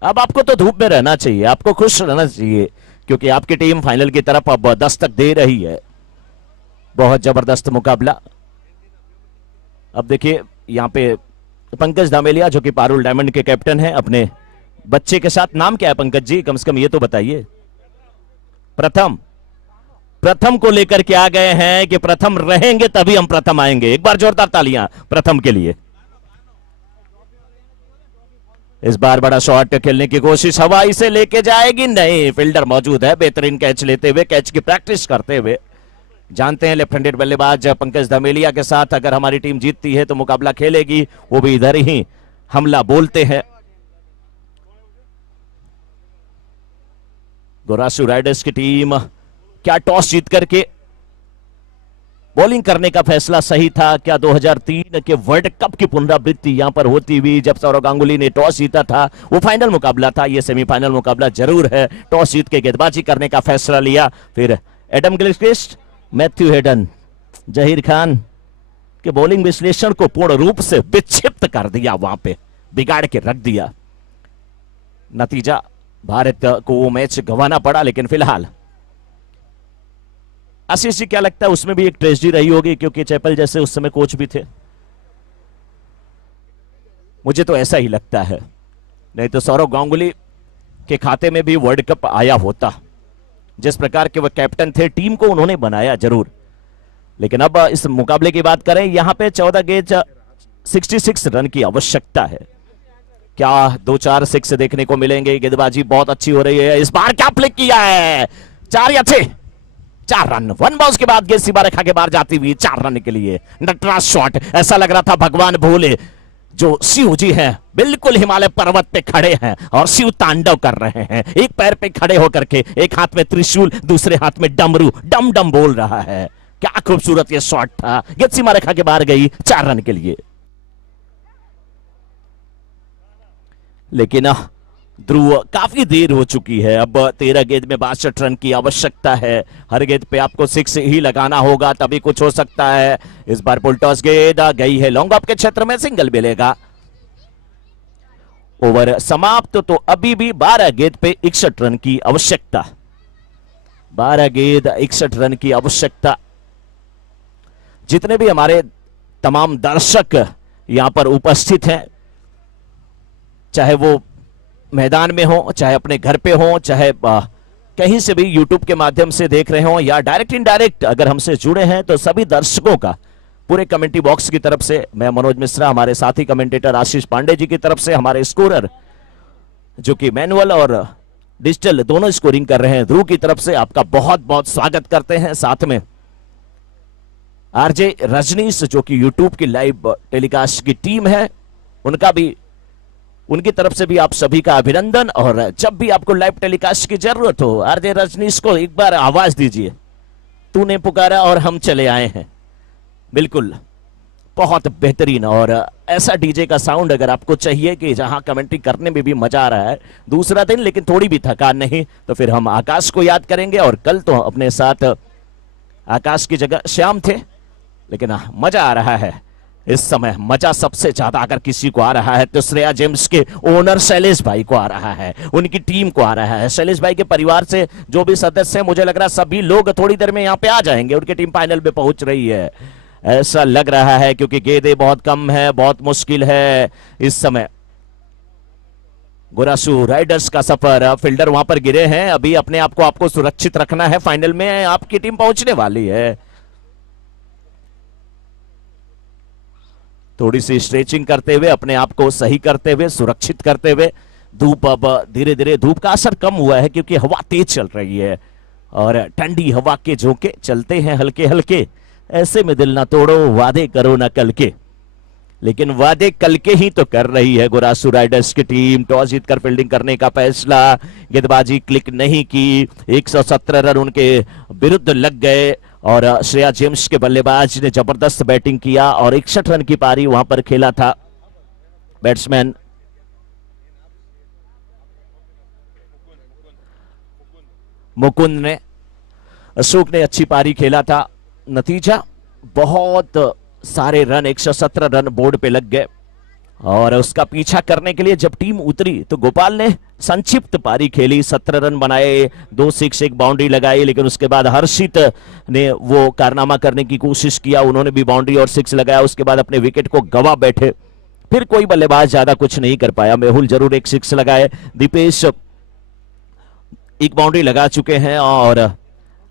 अब आपको तो धूप में रहना चाहिए, आपको खुश रहना चाहिए, क्योंकि आपकी टीम फाइनल की तरफ अब दस्तक दे रही है। बहुत जबरदस्त मुकाबला। अब देखिए यहां पे पंकज धामेलिया जो कि पारुल डायमंड के कैप्टन हैं, अपने बच्चे के साथ, नाम क्या है पंकज जी, कम से कम ये तो बताइए। प्रथम को लेकर के आ गए हैं कि प्रथम रहेंगे तभी हम प्रथम आएंगे। एक बार जोरदार तालियां प्रथम के लिए। इस बार बड़ा शॉट खेलने की कोशिश, हवाई से लेके जाएगी, नहीं, फील्डर मौजूद है। बेहतरीन कैच लेते हुए, कैच की प्रैक्टिस करते हुए। जानते हैं लेफ्ट हैंडेड बल्लेबाज पंकज धामेलिया के साथ अगर हमारी टीम जीतती है तो मुकाबला खेलेगी, वो भी इधर ही हमला बोलते हैं। गोरासू राइडर्स की टीम क्या टॉस जीत करके बॉलिंग करने का फैसला सही था? क्या 2003 के वर्ल्ड कप की पुनरावृत्ति यहां पर होती हुई, जब सौरव गांगुली ने टॉस जीता था, वो फाइनल मुकाबला था, ये सेमीफाइनल मुकाबला जरूर है। टॉस जीत के गेंदबाजी करने का फैसला लिया, फिर Adam Gilchrist, Matthew Hayden, Zaheer Khan के बॉलिंग विश्लेषण को पूर्ण रूप से विक्षिप्त कर दिया, वहां पे बिगाड़ के रख दिया। नतीजा भारत को वो मैच गंवाना पड़ा, लेकिन फिलहाल आशीष जी क्या लगता है, उसमें भी एक ट्रेजेडी रही होगी, क्योंकि चैपल जैसे उस समय कोच भी थे? मुझे तो ऐसा ही लगता है, नहीं तो सौरव गांगुली के खाते में भी वर्ल्ड कप आया होता। जिस प्रकार के वह कैप्टन थे, टीम को उन्होंने बनाया जरूर। लेकिन अब इस मुकाबले की बात करें, यहां पे 14 गेंद 66 रन की आवश्यकता है। क्या 2-4 6 देखने को मिलेंगे? गेंदबाजी बहुत अच्छी हो रही है। इस बार क्या फ्लिक किया है, 4 या 6, 4 रन। 1 बॉल के बाद गेंद सीमा रेखा के बाहर जाती हुई 4 रन के लिए नटराज शॉट। ऐसा लग रहा था भगवान भोले जो शिव जी हैं, बिल्कुल हिमालय पर्वत पे खड़े हैं और शिव तांडव कर रहे हैं। एक पैर पे खड़े होकर के, एक हाथ में त्रिशूल, दूसरे हाथ में डमरू, डम डम बोल रहा है। क्या खूबसूरत ये शॉट था, गेंद सीमा रेखा के बाहर गई 4 रन के लिए। लेकिन ध्रुव काफी देर हो चुकी है, अब 13 गेंद में 62 रन की आवश्यकता है। हर गेंद पे आपको 6 ही लगाना होगा, तभी कुछ हो सकता है। इस बार फुल टॉस गेंद गई है लॉन्ग ऑफ के क्षेत्र में, सिंगल मिलेगा। ओवर समाप्त। तो अभी भी 12 गेंद पे 61 रन की आवश्यकता, 12 गेंद 61 रन की आवश्यकता। जितने भी हमारे तमाम दर्शक यहां पर उपस्थित हैं, चाहे वो मैदान में हो, चाहे अपने घर पे हो, चाहे कहीं से भी यूट्यूब के माध्यम से देख रहे हो, या डायरेक्ट इनडायरेक्ट अगर हमसे जुड़े हैं, तो सभी दर्शकों का पूरे कमेंट्री बॉक्स की तरफ से, मैं मनोज मिश्रा, हमारे साथी कमेंटेटर आशीष पांडे जी की तरफ से, हमारे स्कोरर जो कि मैनुअल और डिजिटल दोनों स्कोरिंग कर रहे हैं, ध्रुव की तरफ से आपका बहुत बहुत स्वागत करते हैं। साथ में आरजे रजनीश जो कि यूट्यूब की लाइव टेलीकास्ट की टीम है, उनका भी, उनकी तरफ से भी आप सभी का अभिनंदन। और जब भी आपको लाइव टेलीकास्ट की जरूरत हो, आरजे रजनीश को एक बार आवाज दीजिए, तूने पुकारा और हम चले आए हैं। बिल्कुल बहुत बेहतरीन। और ऐसा डीजे का साउंड अगर आपको चाहिए कि जहां कमेंट्री करने में भी मजा आ रहा है, दूसरा दिन लेकिन थोड़ी भी थकान नहीं, तो फिर हम आकाश को याद करेंगे। और कल तो अपने साथ आकाश की जगह श्याम थे, लेकिन मजा आ रहा है इस समय। मजा सबसे ज्यादा अगर किसी को आ रहा है तो श्रेया जेम्स के ओनर शैलेश भाई को आ रहा है, उनकी टीम को आ रहा है। शैलेश भाई के परिवार से जो भी सदस्य हैं, मुझे लग रहा है सभी लोग थोड़ी देर में यहाँ पे आ जाएंगे। उनकी टीम फाइनल में पहुंच रही है ऐसा लग रहा है, क्योंकि गेंदें बहुत कम है, बहुत मुश्किल है इस समय। गोरासू राइडर्स का सफर, फील्डर वहां पर गिरे हैं, अभी अपने आप को आपको सुरक्षित रखना है। फाइनल में आपकी टीम पहुंचने वाली है। थोड़ी सी स्ट्रेचिंग करते हुए, अपने आप को सही करते हुए, सुरक्षित करते हुए। धूप अब धीरे धीरे, धूप का असर कम हुआ है क्योंकि हवा तेज चल रही है और ठंडी हवा के झोंके चलते हैं हल्के हल्के। ऐसे में दिल ना तोड़ो, वादे करो ना कल के, लेकिन वादे कल के ही तो कर रही है गोरासू राइडर्स की टीम। टॉस जीतकर फील्डिंग करने का फैसला, गेंदबाजी क्लिक नहीं की, 117 रन उनके विरुद्ध लग गए और श्रेया जेम्स के बल्लेबाज ने जबरदस्त बैटिंग किया और 61 रन की पारी वहां पर खेला था बैट्समैन मुकुंद ने। अशोक ने अच्छी पारी खेला था। नतीजा बहुत सारे रन, 117 रन बोर्ड पे लग गए और उसका पीछा करने के लिए जब टीम उतरी तो गोपाल ने संक्षिप्त पारी खेली, 17 रन बनाए, 2 सिक्स, 1 बाउंड्री लगाई। लेकिन उसके बाद हर्षित ने वो कारनामा करने की कोशिश किया, उन्होंने भी बाउंड्री और 6 लगाया। उसके बाद अपने विकेट को गवा बैठे, फिर कोई बल्लेबाज ज्यादा कुछ नहीं कर पाया। मेहुल जरूर 1 6 लगाए, दीपेश 1 बाउंड्री लगा चुके हैं और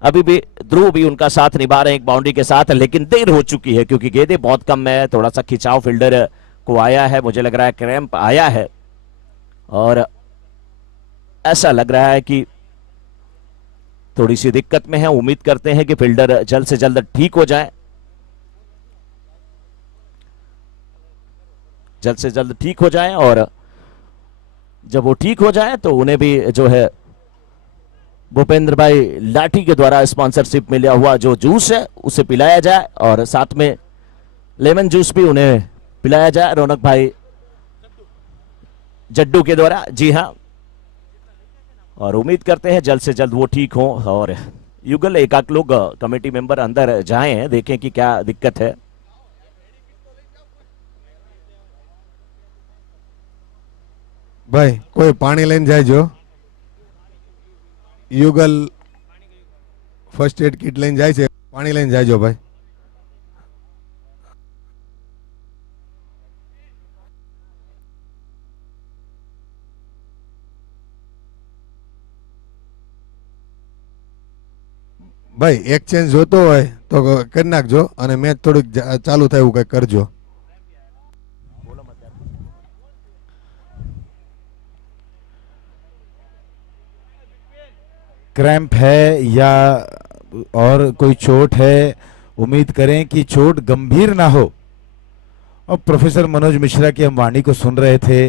अभी भी ध्रुव भी उनका साथ निभा रहे हैं 1 बाउंड्री के साथ। लेकिन देर हो चुकी है क्योंकि गेंदें बहुत कम है, थोड़ा सा खिंचाव फील्डर को आया है, मुझे लग रहा है क्रैम्प आया है और ऐसा लग रहा है कि थोड़ी सी दिक्कत में है। उम्मीद करते हैं कि फील्डर जल्द से जल्द ठीक हो जाए, जल्द से जल्द ठीक हो जाए और जब वो ठीक हो जाए तो उन्हें भी जो है भूपेंद्र भाई लाठी के द्वारा स्पॉन्सरशिप मिला हुआ जो जूस है उसे पिलाया जाए और साथ में लेमन जूस भी उन्हें पिलाया जाए रौनक भाई जड्डू के द्वारा। जी हाँ, और उम्मीद करते हैं जल्द से जल्द वो ठीक हो और युगल एक आध लोग कमेटी मेंबर अंदर जाएं, देखें कि क्या दिक्कत है। भाई कोई पानी लेने जाए जो युगल फर्स्ट एड किट लेने जाए છે, પાણી લઈને જાયજો ભાઈ। ભાઈ એક્સચેન્જ જોતો હોય તો કરી નાખજો અને મેચ થોડીક ચાલુ થાય એવું કંઈક કરજો। क्रैम्प है या और कोई चोट है, उम्मीद करें कि चोट गंभीर ना हो। और प्रोफेसर मनोज मिश्रा की हम वाणी को सुन रहे थे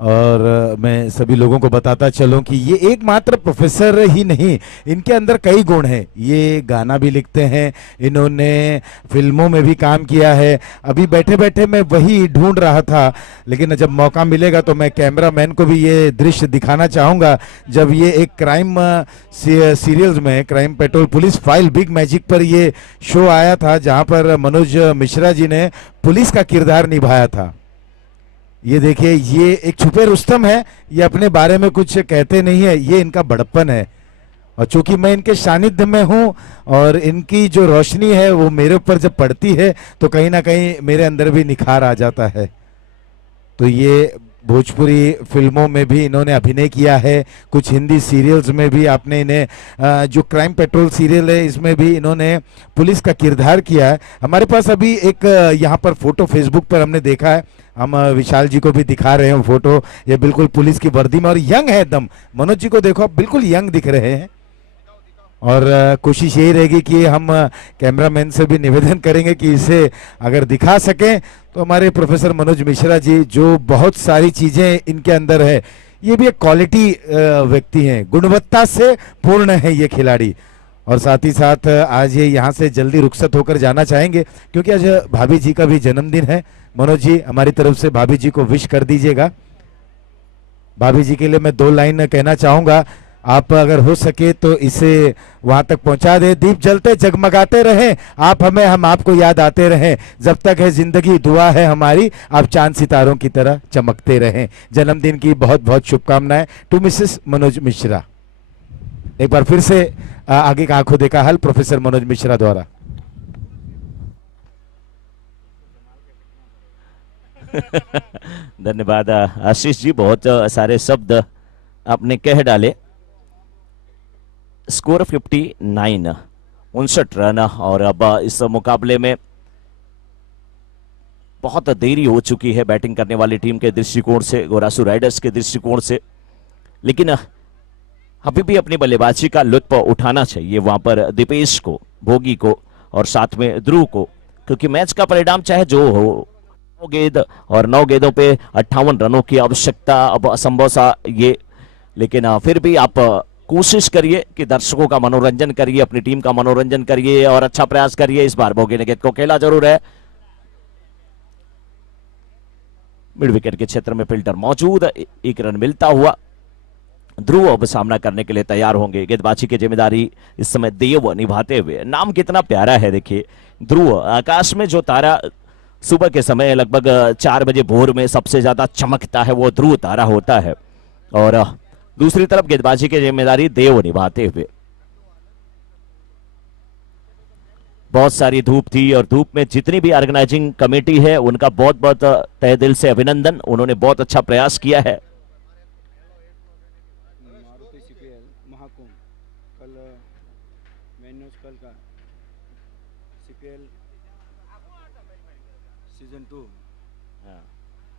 और मैं सभी लोगों को बताता चलूं कि ये एकमात्र प्रोफेसर ही नहीं, इनके अंदर कई गुण हैं। ये गाना भी लिखते हैं, इन्होंने फिल्मों में भी काम किया है। अभी बैठे बैठे मैं वही ढूंढ रहा था, लेकिन जब मौका मिलेगा तो मैं कैमरामैन को भी ये दृश्य दिखाना चाहूँगा। जब ये एक क्राइम सीरियल्स में, crime petrol police file big magic पर ये शो आया था, जहाँ पर मनोज मिश्रा जी ने पुलिस का किरदार निभाया था। ये देखिए, ये एक छुपे रुस्तम है, ये अपने बारे में कुछ कहते नहीं है, ये इनका बड़प्पन है। और चूंकि मैं इनके सानिध्य में हूँ और इनकी जो रोशनी है वो मेरे ऊपर जब पड़ती है तो कहीं ना कहीं मेरे अंदर भी निखार आ जाता है। तो ये भोजपुरी फिल्मों में भी इन्होंने अभिनय किया है, कुछ हिंदी सीरियल्स में भी आपने इन्हें, जो क्राइम पेट्रोल सीरियल है इसमें भी इन्होंने पुलिस का किरदार किया है। हमारे पास अभी एक यहाँ पर फोटो फेसबुक पर हमने देखा है, हम विशाल जी को भी दिखा रहे हैं फोटो। ये बिल्कुल पुलिस की वर्दी में और यंग है एकदम। मनोज जी को देखो, आप बिल्कुल यंग दिख रहे हैं। और कोशिश यही रहेगी कि हम कैमरामैन से भी निवेदन करेंगे कि इसे अगर दिखा सकें तो हमारे प्रोफेसर मनोज मिश्रा जी, जो बहुत सारी चीज़ें इनके अंदर है, ये भी एक क्वालिटी व्यक्ति हैं, गुणवत्ता से पूर्ण है ये खिलाड़ी। और साथ ही साथ आज ये यहाँ से जल्दी रुखसत होकर जाना चाहेंगे क्योंकि आज भाभी जी का भी जन्मदिन है। मनोज जी हमारी तरफ से भाभी जी को विश कर दीजिएगा। भाभी जी के लिए मैं 2 लाइन कहना चाहूंगा, आप अगर हो सके तो इसे वहां तक पहुंचा दे। दीप जलते जगमगाते रहें, आप हमें, हम आपको याद आते रहें, जब तक है जिंदगी दुआ है हमारी, आप चांद सितारों की तरह चमकते रहें। जन्मदिन की बहुत बहुत शुभकामनाएं टू मिसेस मनोज मिश्रा। एक बार फिर से आगे का आंखों देखा हाल प्रोफेसर मनोज मिश्रा द्वारा। धन्यवाद आशीष जी, बहुत सारे शब्द आपने कह डाले। Score 59, 59 run. और अब इस मुकाबले में बहुत देरी हो चुकी है बैटिंग करने वाली टीम के दृष्टिकोण से, गोरासू राइडर्स के दृष्टिकोण से, लेकिन अभी भी अपनी बल्लेबाजी का लुत्फ उठाना चाहिए वहां पर दीपेश को, भोगी को और साथ में ध्रुव को, क्योंकि मैच का परिणाम चाहे जो हो, 9 गेंद और 9 गेंदों पे 58 रनों की आवश्यकता अब असंभव सा ये, लेकिन फिर भी आप कोशिश करिए कि दर्शकों का मनोरंजन करिए, अपनी टीम का मनोरंजन करिए और अच्छा प्रयास करिए। इस बार भोगी ने गेंद को खेला जरूर है, मिड विकेट के क्षेत्र में फिल्टर मौजूद, 1 रन मिलता हुआ ध्रुव अब सामना करने के लिए तैयार होंगे। गेंदबाजी की जिम्मेदारी इस समय देव निभाते हुए, नाम कितना प्यारा है देखिए, ध्रुव। आकाश में जो तारा सुबह के समय लगभग 4 बजे भोर में सबसे ज्यादा चमकता है वो ध्रुव तारा होता है, और दूसरी तरफ गेंदबाजी की जिम्मेदारी देव निभाते हुए। बहुत सारी धूप थी और धूप में जितनी भी ऑर्गेनाइजिंग कमेटी है उनका बहुत बहुत तहे दिल से अभिनंदन, उन्होंने बहुत अच्छा प्रयास किया है। मारुति सीपीएल महाकुंभ कल मेन न्यूज कल का सीपीएल सीजन 2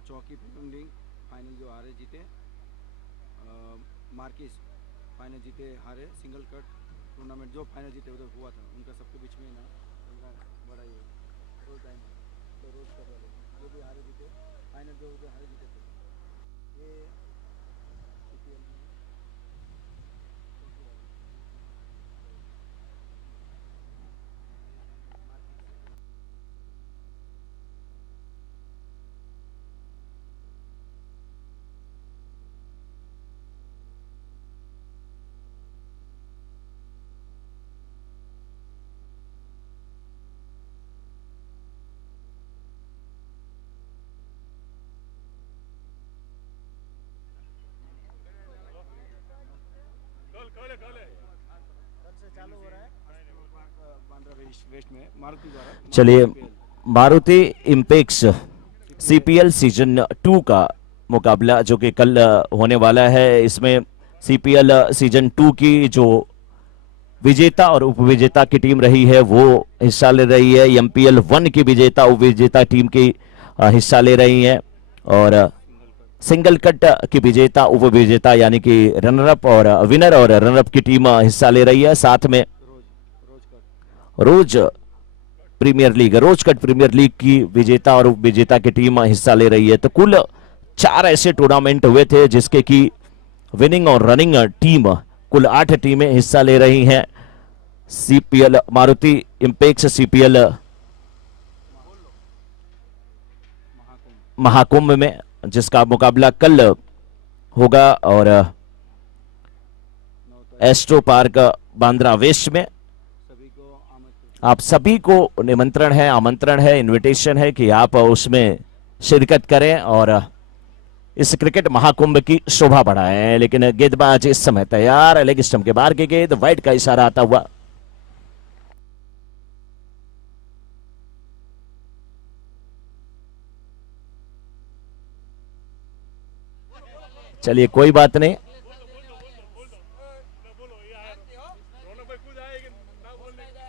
चौकी लीग फाइनल जो हारे जीते, मार्किस फाइनल जीते हारे, सिंगल कट टूर्नामेंट जो फाइनल जीते उधर हुआ था, उनका सबके बीच में ना बड़ा ये रोज टाइम तो रोज कर रहे जो भी हारे जीते फाइनल जो उधर हारे जीते थे ये सीपीएल वेस्ट में मारुति द्वारा। चलिए, मारुति इम्पेक्स सीपीएल सीजन 2 का मुकाबला जो कि कल होने वाला है, इसमें सीपीएल सीजन 2 की जो विजेता और उपविजेता की टीम रही है वो हिस्सा ले रही है। एमपीएल 1 की विजेता उपविजेता टीम की हिस्सा ले रही है, और सिंगल कट की विजेता उपविजेता यानी कि रनरअप और विनर और रनरअप की टीम हिस्सा ले रही है। साथ में रोज प्रीमियर लीग, रोज कट प्रीमियर लीग की विजेता और उपविजेता की टीम हिस्सा ले रही है। तो कुल 4 ऐसे टूर्नामेंट हुए थे जिसके की विनिंग और रनिंग टीम कुल 8 टीमें हिस्सा ले रही हैं CPL Maruti Impex CPL Mahakumbh में, जिसका मुकाबला कल होगा और एस्ट्रो पार्क बांद्रा वेस्ट में। आप सभी को निमंत्रण है, आमंत्रण है, इनविटेशन है कि आप उसमें शिरकत करें और इस क्रिकेट महाकुंभ की शोभा बढ़ाएं। लेकिन गेंदबाज इस समय तैयार, लेग स्टंप के बाहर की गेंद, वाइड का इशारा आता हुआ। चलिए कोई बात नहीं,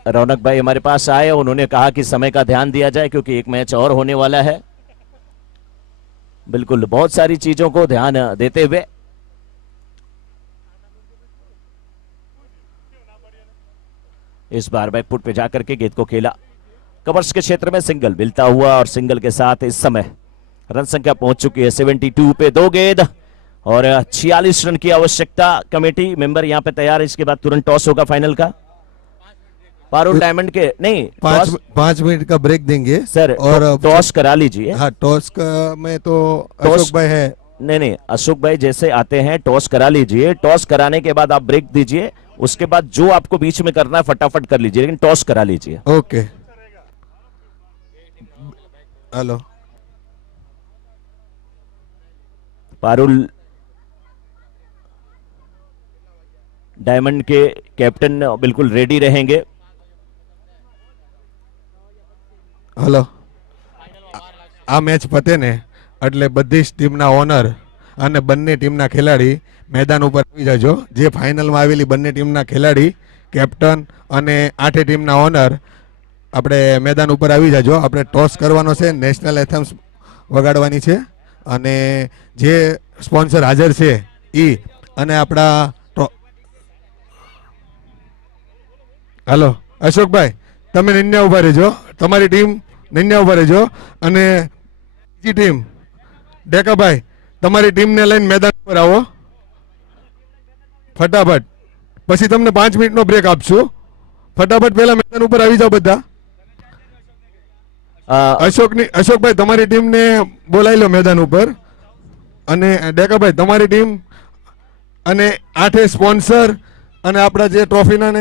रौनक भाई हमारे पास आए, उन्होंने कहा कि समय का ध्यान दिया जाए क्योंकि एक मैच और होने वाला है। बिल्कुल, बहुत सारी चीजों को ध्यान देते हुए इस बार बैकफुट पे जाकर के गेंद को खेला, कवर्स के क्षेत्र में सिंगल मिलता हुआ, और सिंगल के साथ इस समय रन संख्या पहुंच चुकी है 72 पे। 2 गेंद और 46 रन की आवश्यकता। कमेटी मेंबर यहां पे तैयार है, इसके बाद तुरंत टॉस होगा फाइनल का। पारुल डायमंड के नहीं, टॉस 5 मिनट का ब्रेक देंगे सर, और टॉस करा लीजिए। हाँ, टॉस का में तो टॉस- अशोक भाई है। नहीं, अशोक भाई जैसे आते हैं टॉस करा लीजिए, टॉस कराने के बाद आप ब्रेक दीजिए, उसके बाद जो आपको बीच में करना है फटाफट कर लीजिए, लेकिन टॉस करा लीजिए। Okay, hello. पारुल डायमंड के कैप्टन बिल्कुल रेडी रहेंगे। હલો, આ મેચ પતે ને એટલે બધી જ ટીમના ઓનર અને બંને ટીમના ખેલાડી મેદાન ઉપર આવી જાજો. જે ફાઇનલમાં આવેલી બંને ટીમના ખેલાડી, કેપ્ટન અને 8 ટીમના ઓનર આપણે મેદાન ઉપર આવી જાજો. આપણે ટોસ કરવાનો છે, નેશનલ એથમ્સ વગાડવાની છે અને જે સ્પોન્સર હાજર છે એ અને આપણા હલો અશોકભાઈ, તમે નિન્યા ઉભા રહેજો, તમારી ટીમ નિન્યા ઉભા રહેજો અને બીજી ટીમ ડેકાભાઈ તમારી ટીમને લઈને મેદાન પર આવો ફટાફટ. પછી તમને 5 મિનિટનો બ્રેક આપશું. ફટાફટ પહેલા મેદાન ઉપર આવી જાઓ બધા. અશોકભાઈ તમારી ટીમને બોલાવી લો મેદાન ઉપર અને ડેકાભાઈ તમારી ટીમ અને 8 સ્પોન્સર અને આપણા જે ટ્રોફીના ને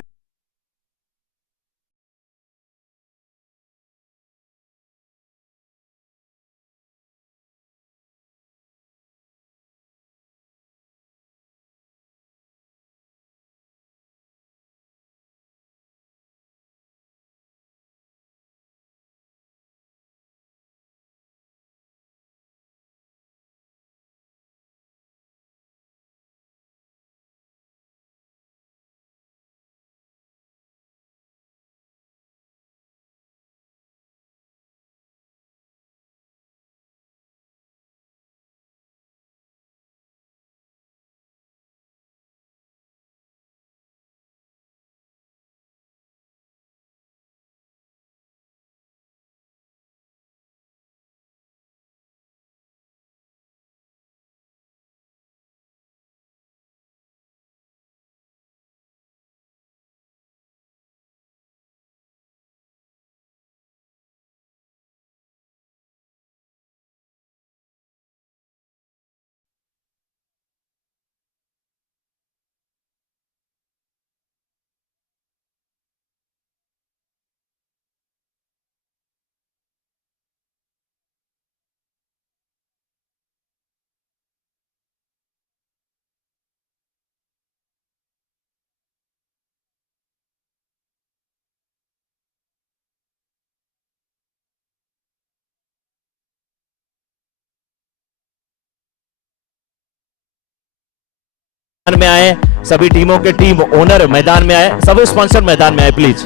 में आए सभी टीमों के टीम ओनर मैदान में आए, सभी स्पॉन्सर मैदान में आए प्लीज,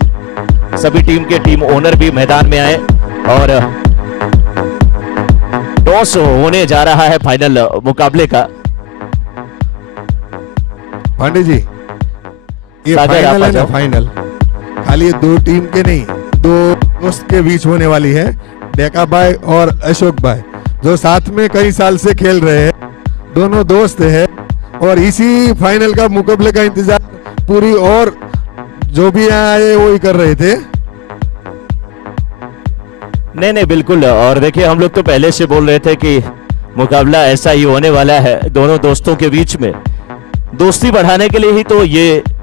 सभी टीम के टीम ओनर भी मैदान में आए और टॉस होने जा रहा है फाइनल मुकाबले का। पांडे जी, ये सागर, आप फाइनल आ है ना, जाओ। फाइनल खाली ये 2 टीम के नहीं, 2 दोस्त के बीच होने वाली है। डेका भाई और अशोक भाई जो साथ में कई साल से खेल रहे हैं, दोनों दोस्त हैं और इसी फाइनल का मुकाबले का इंतजार पूरी और जो भी यहाँ आए वो ही कर रहे थे। नहीं बिल्कुल, और देखिए हम लोग तो पहले से बोल रहे थे कि मुकाबला ऐसा ही होने वाला है, दोनों दोस्तों के बीच में दोस्ती बढ़ाने के लिए ही तो ये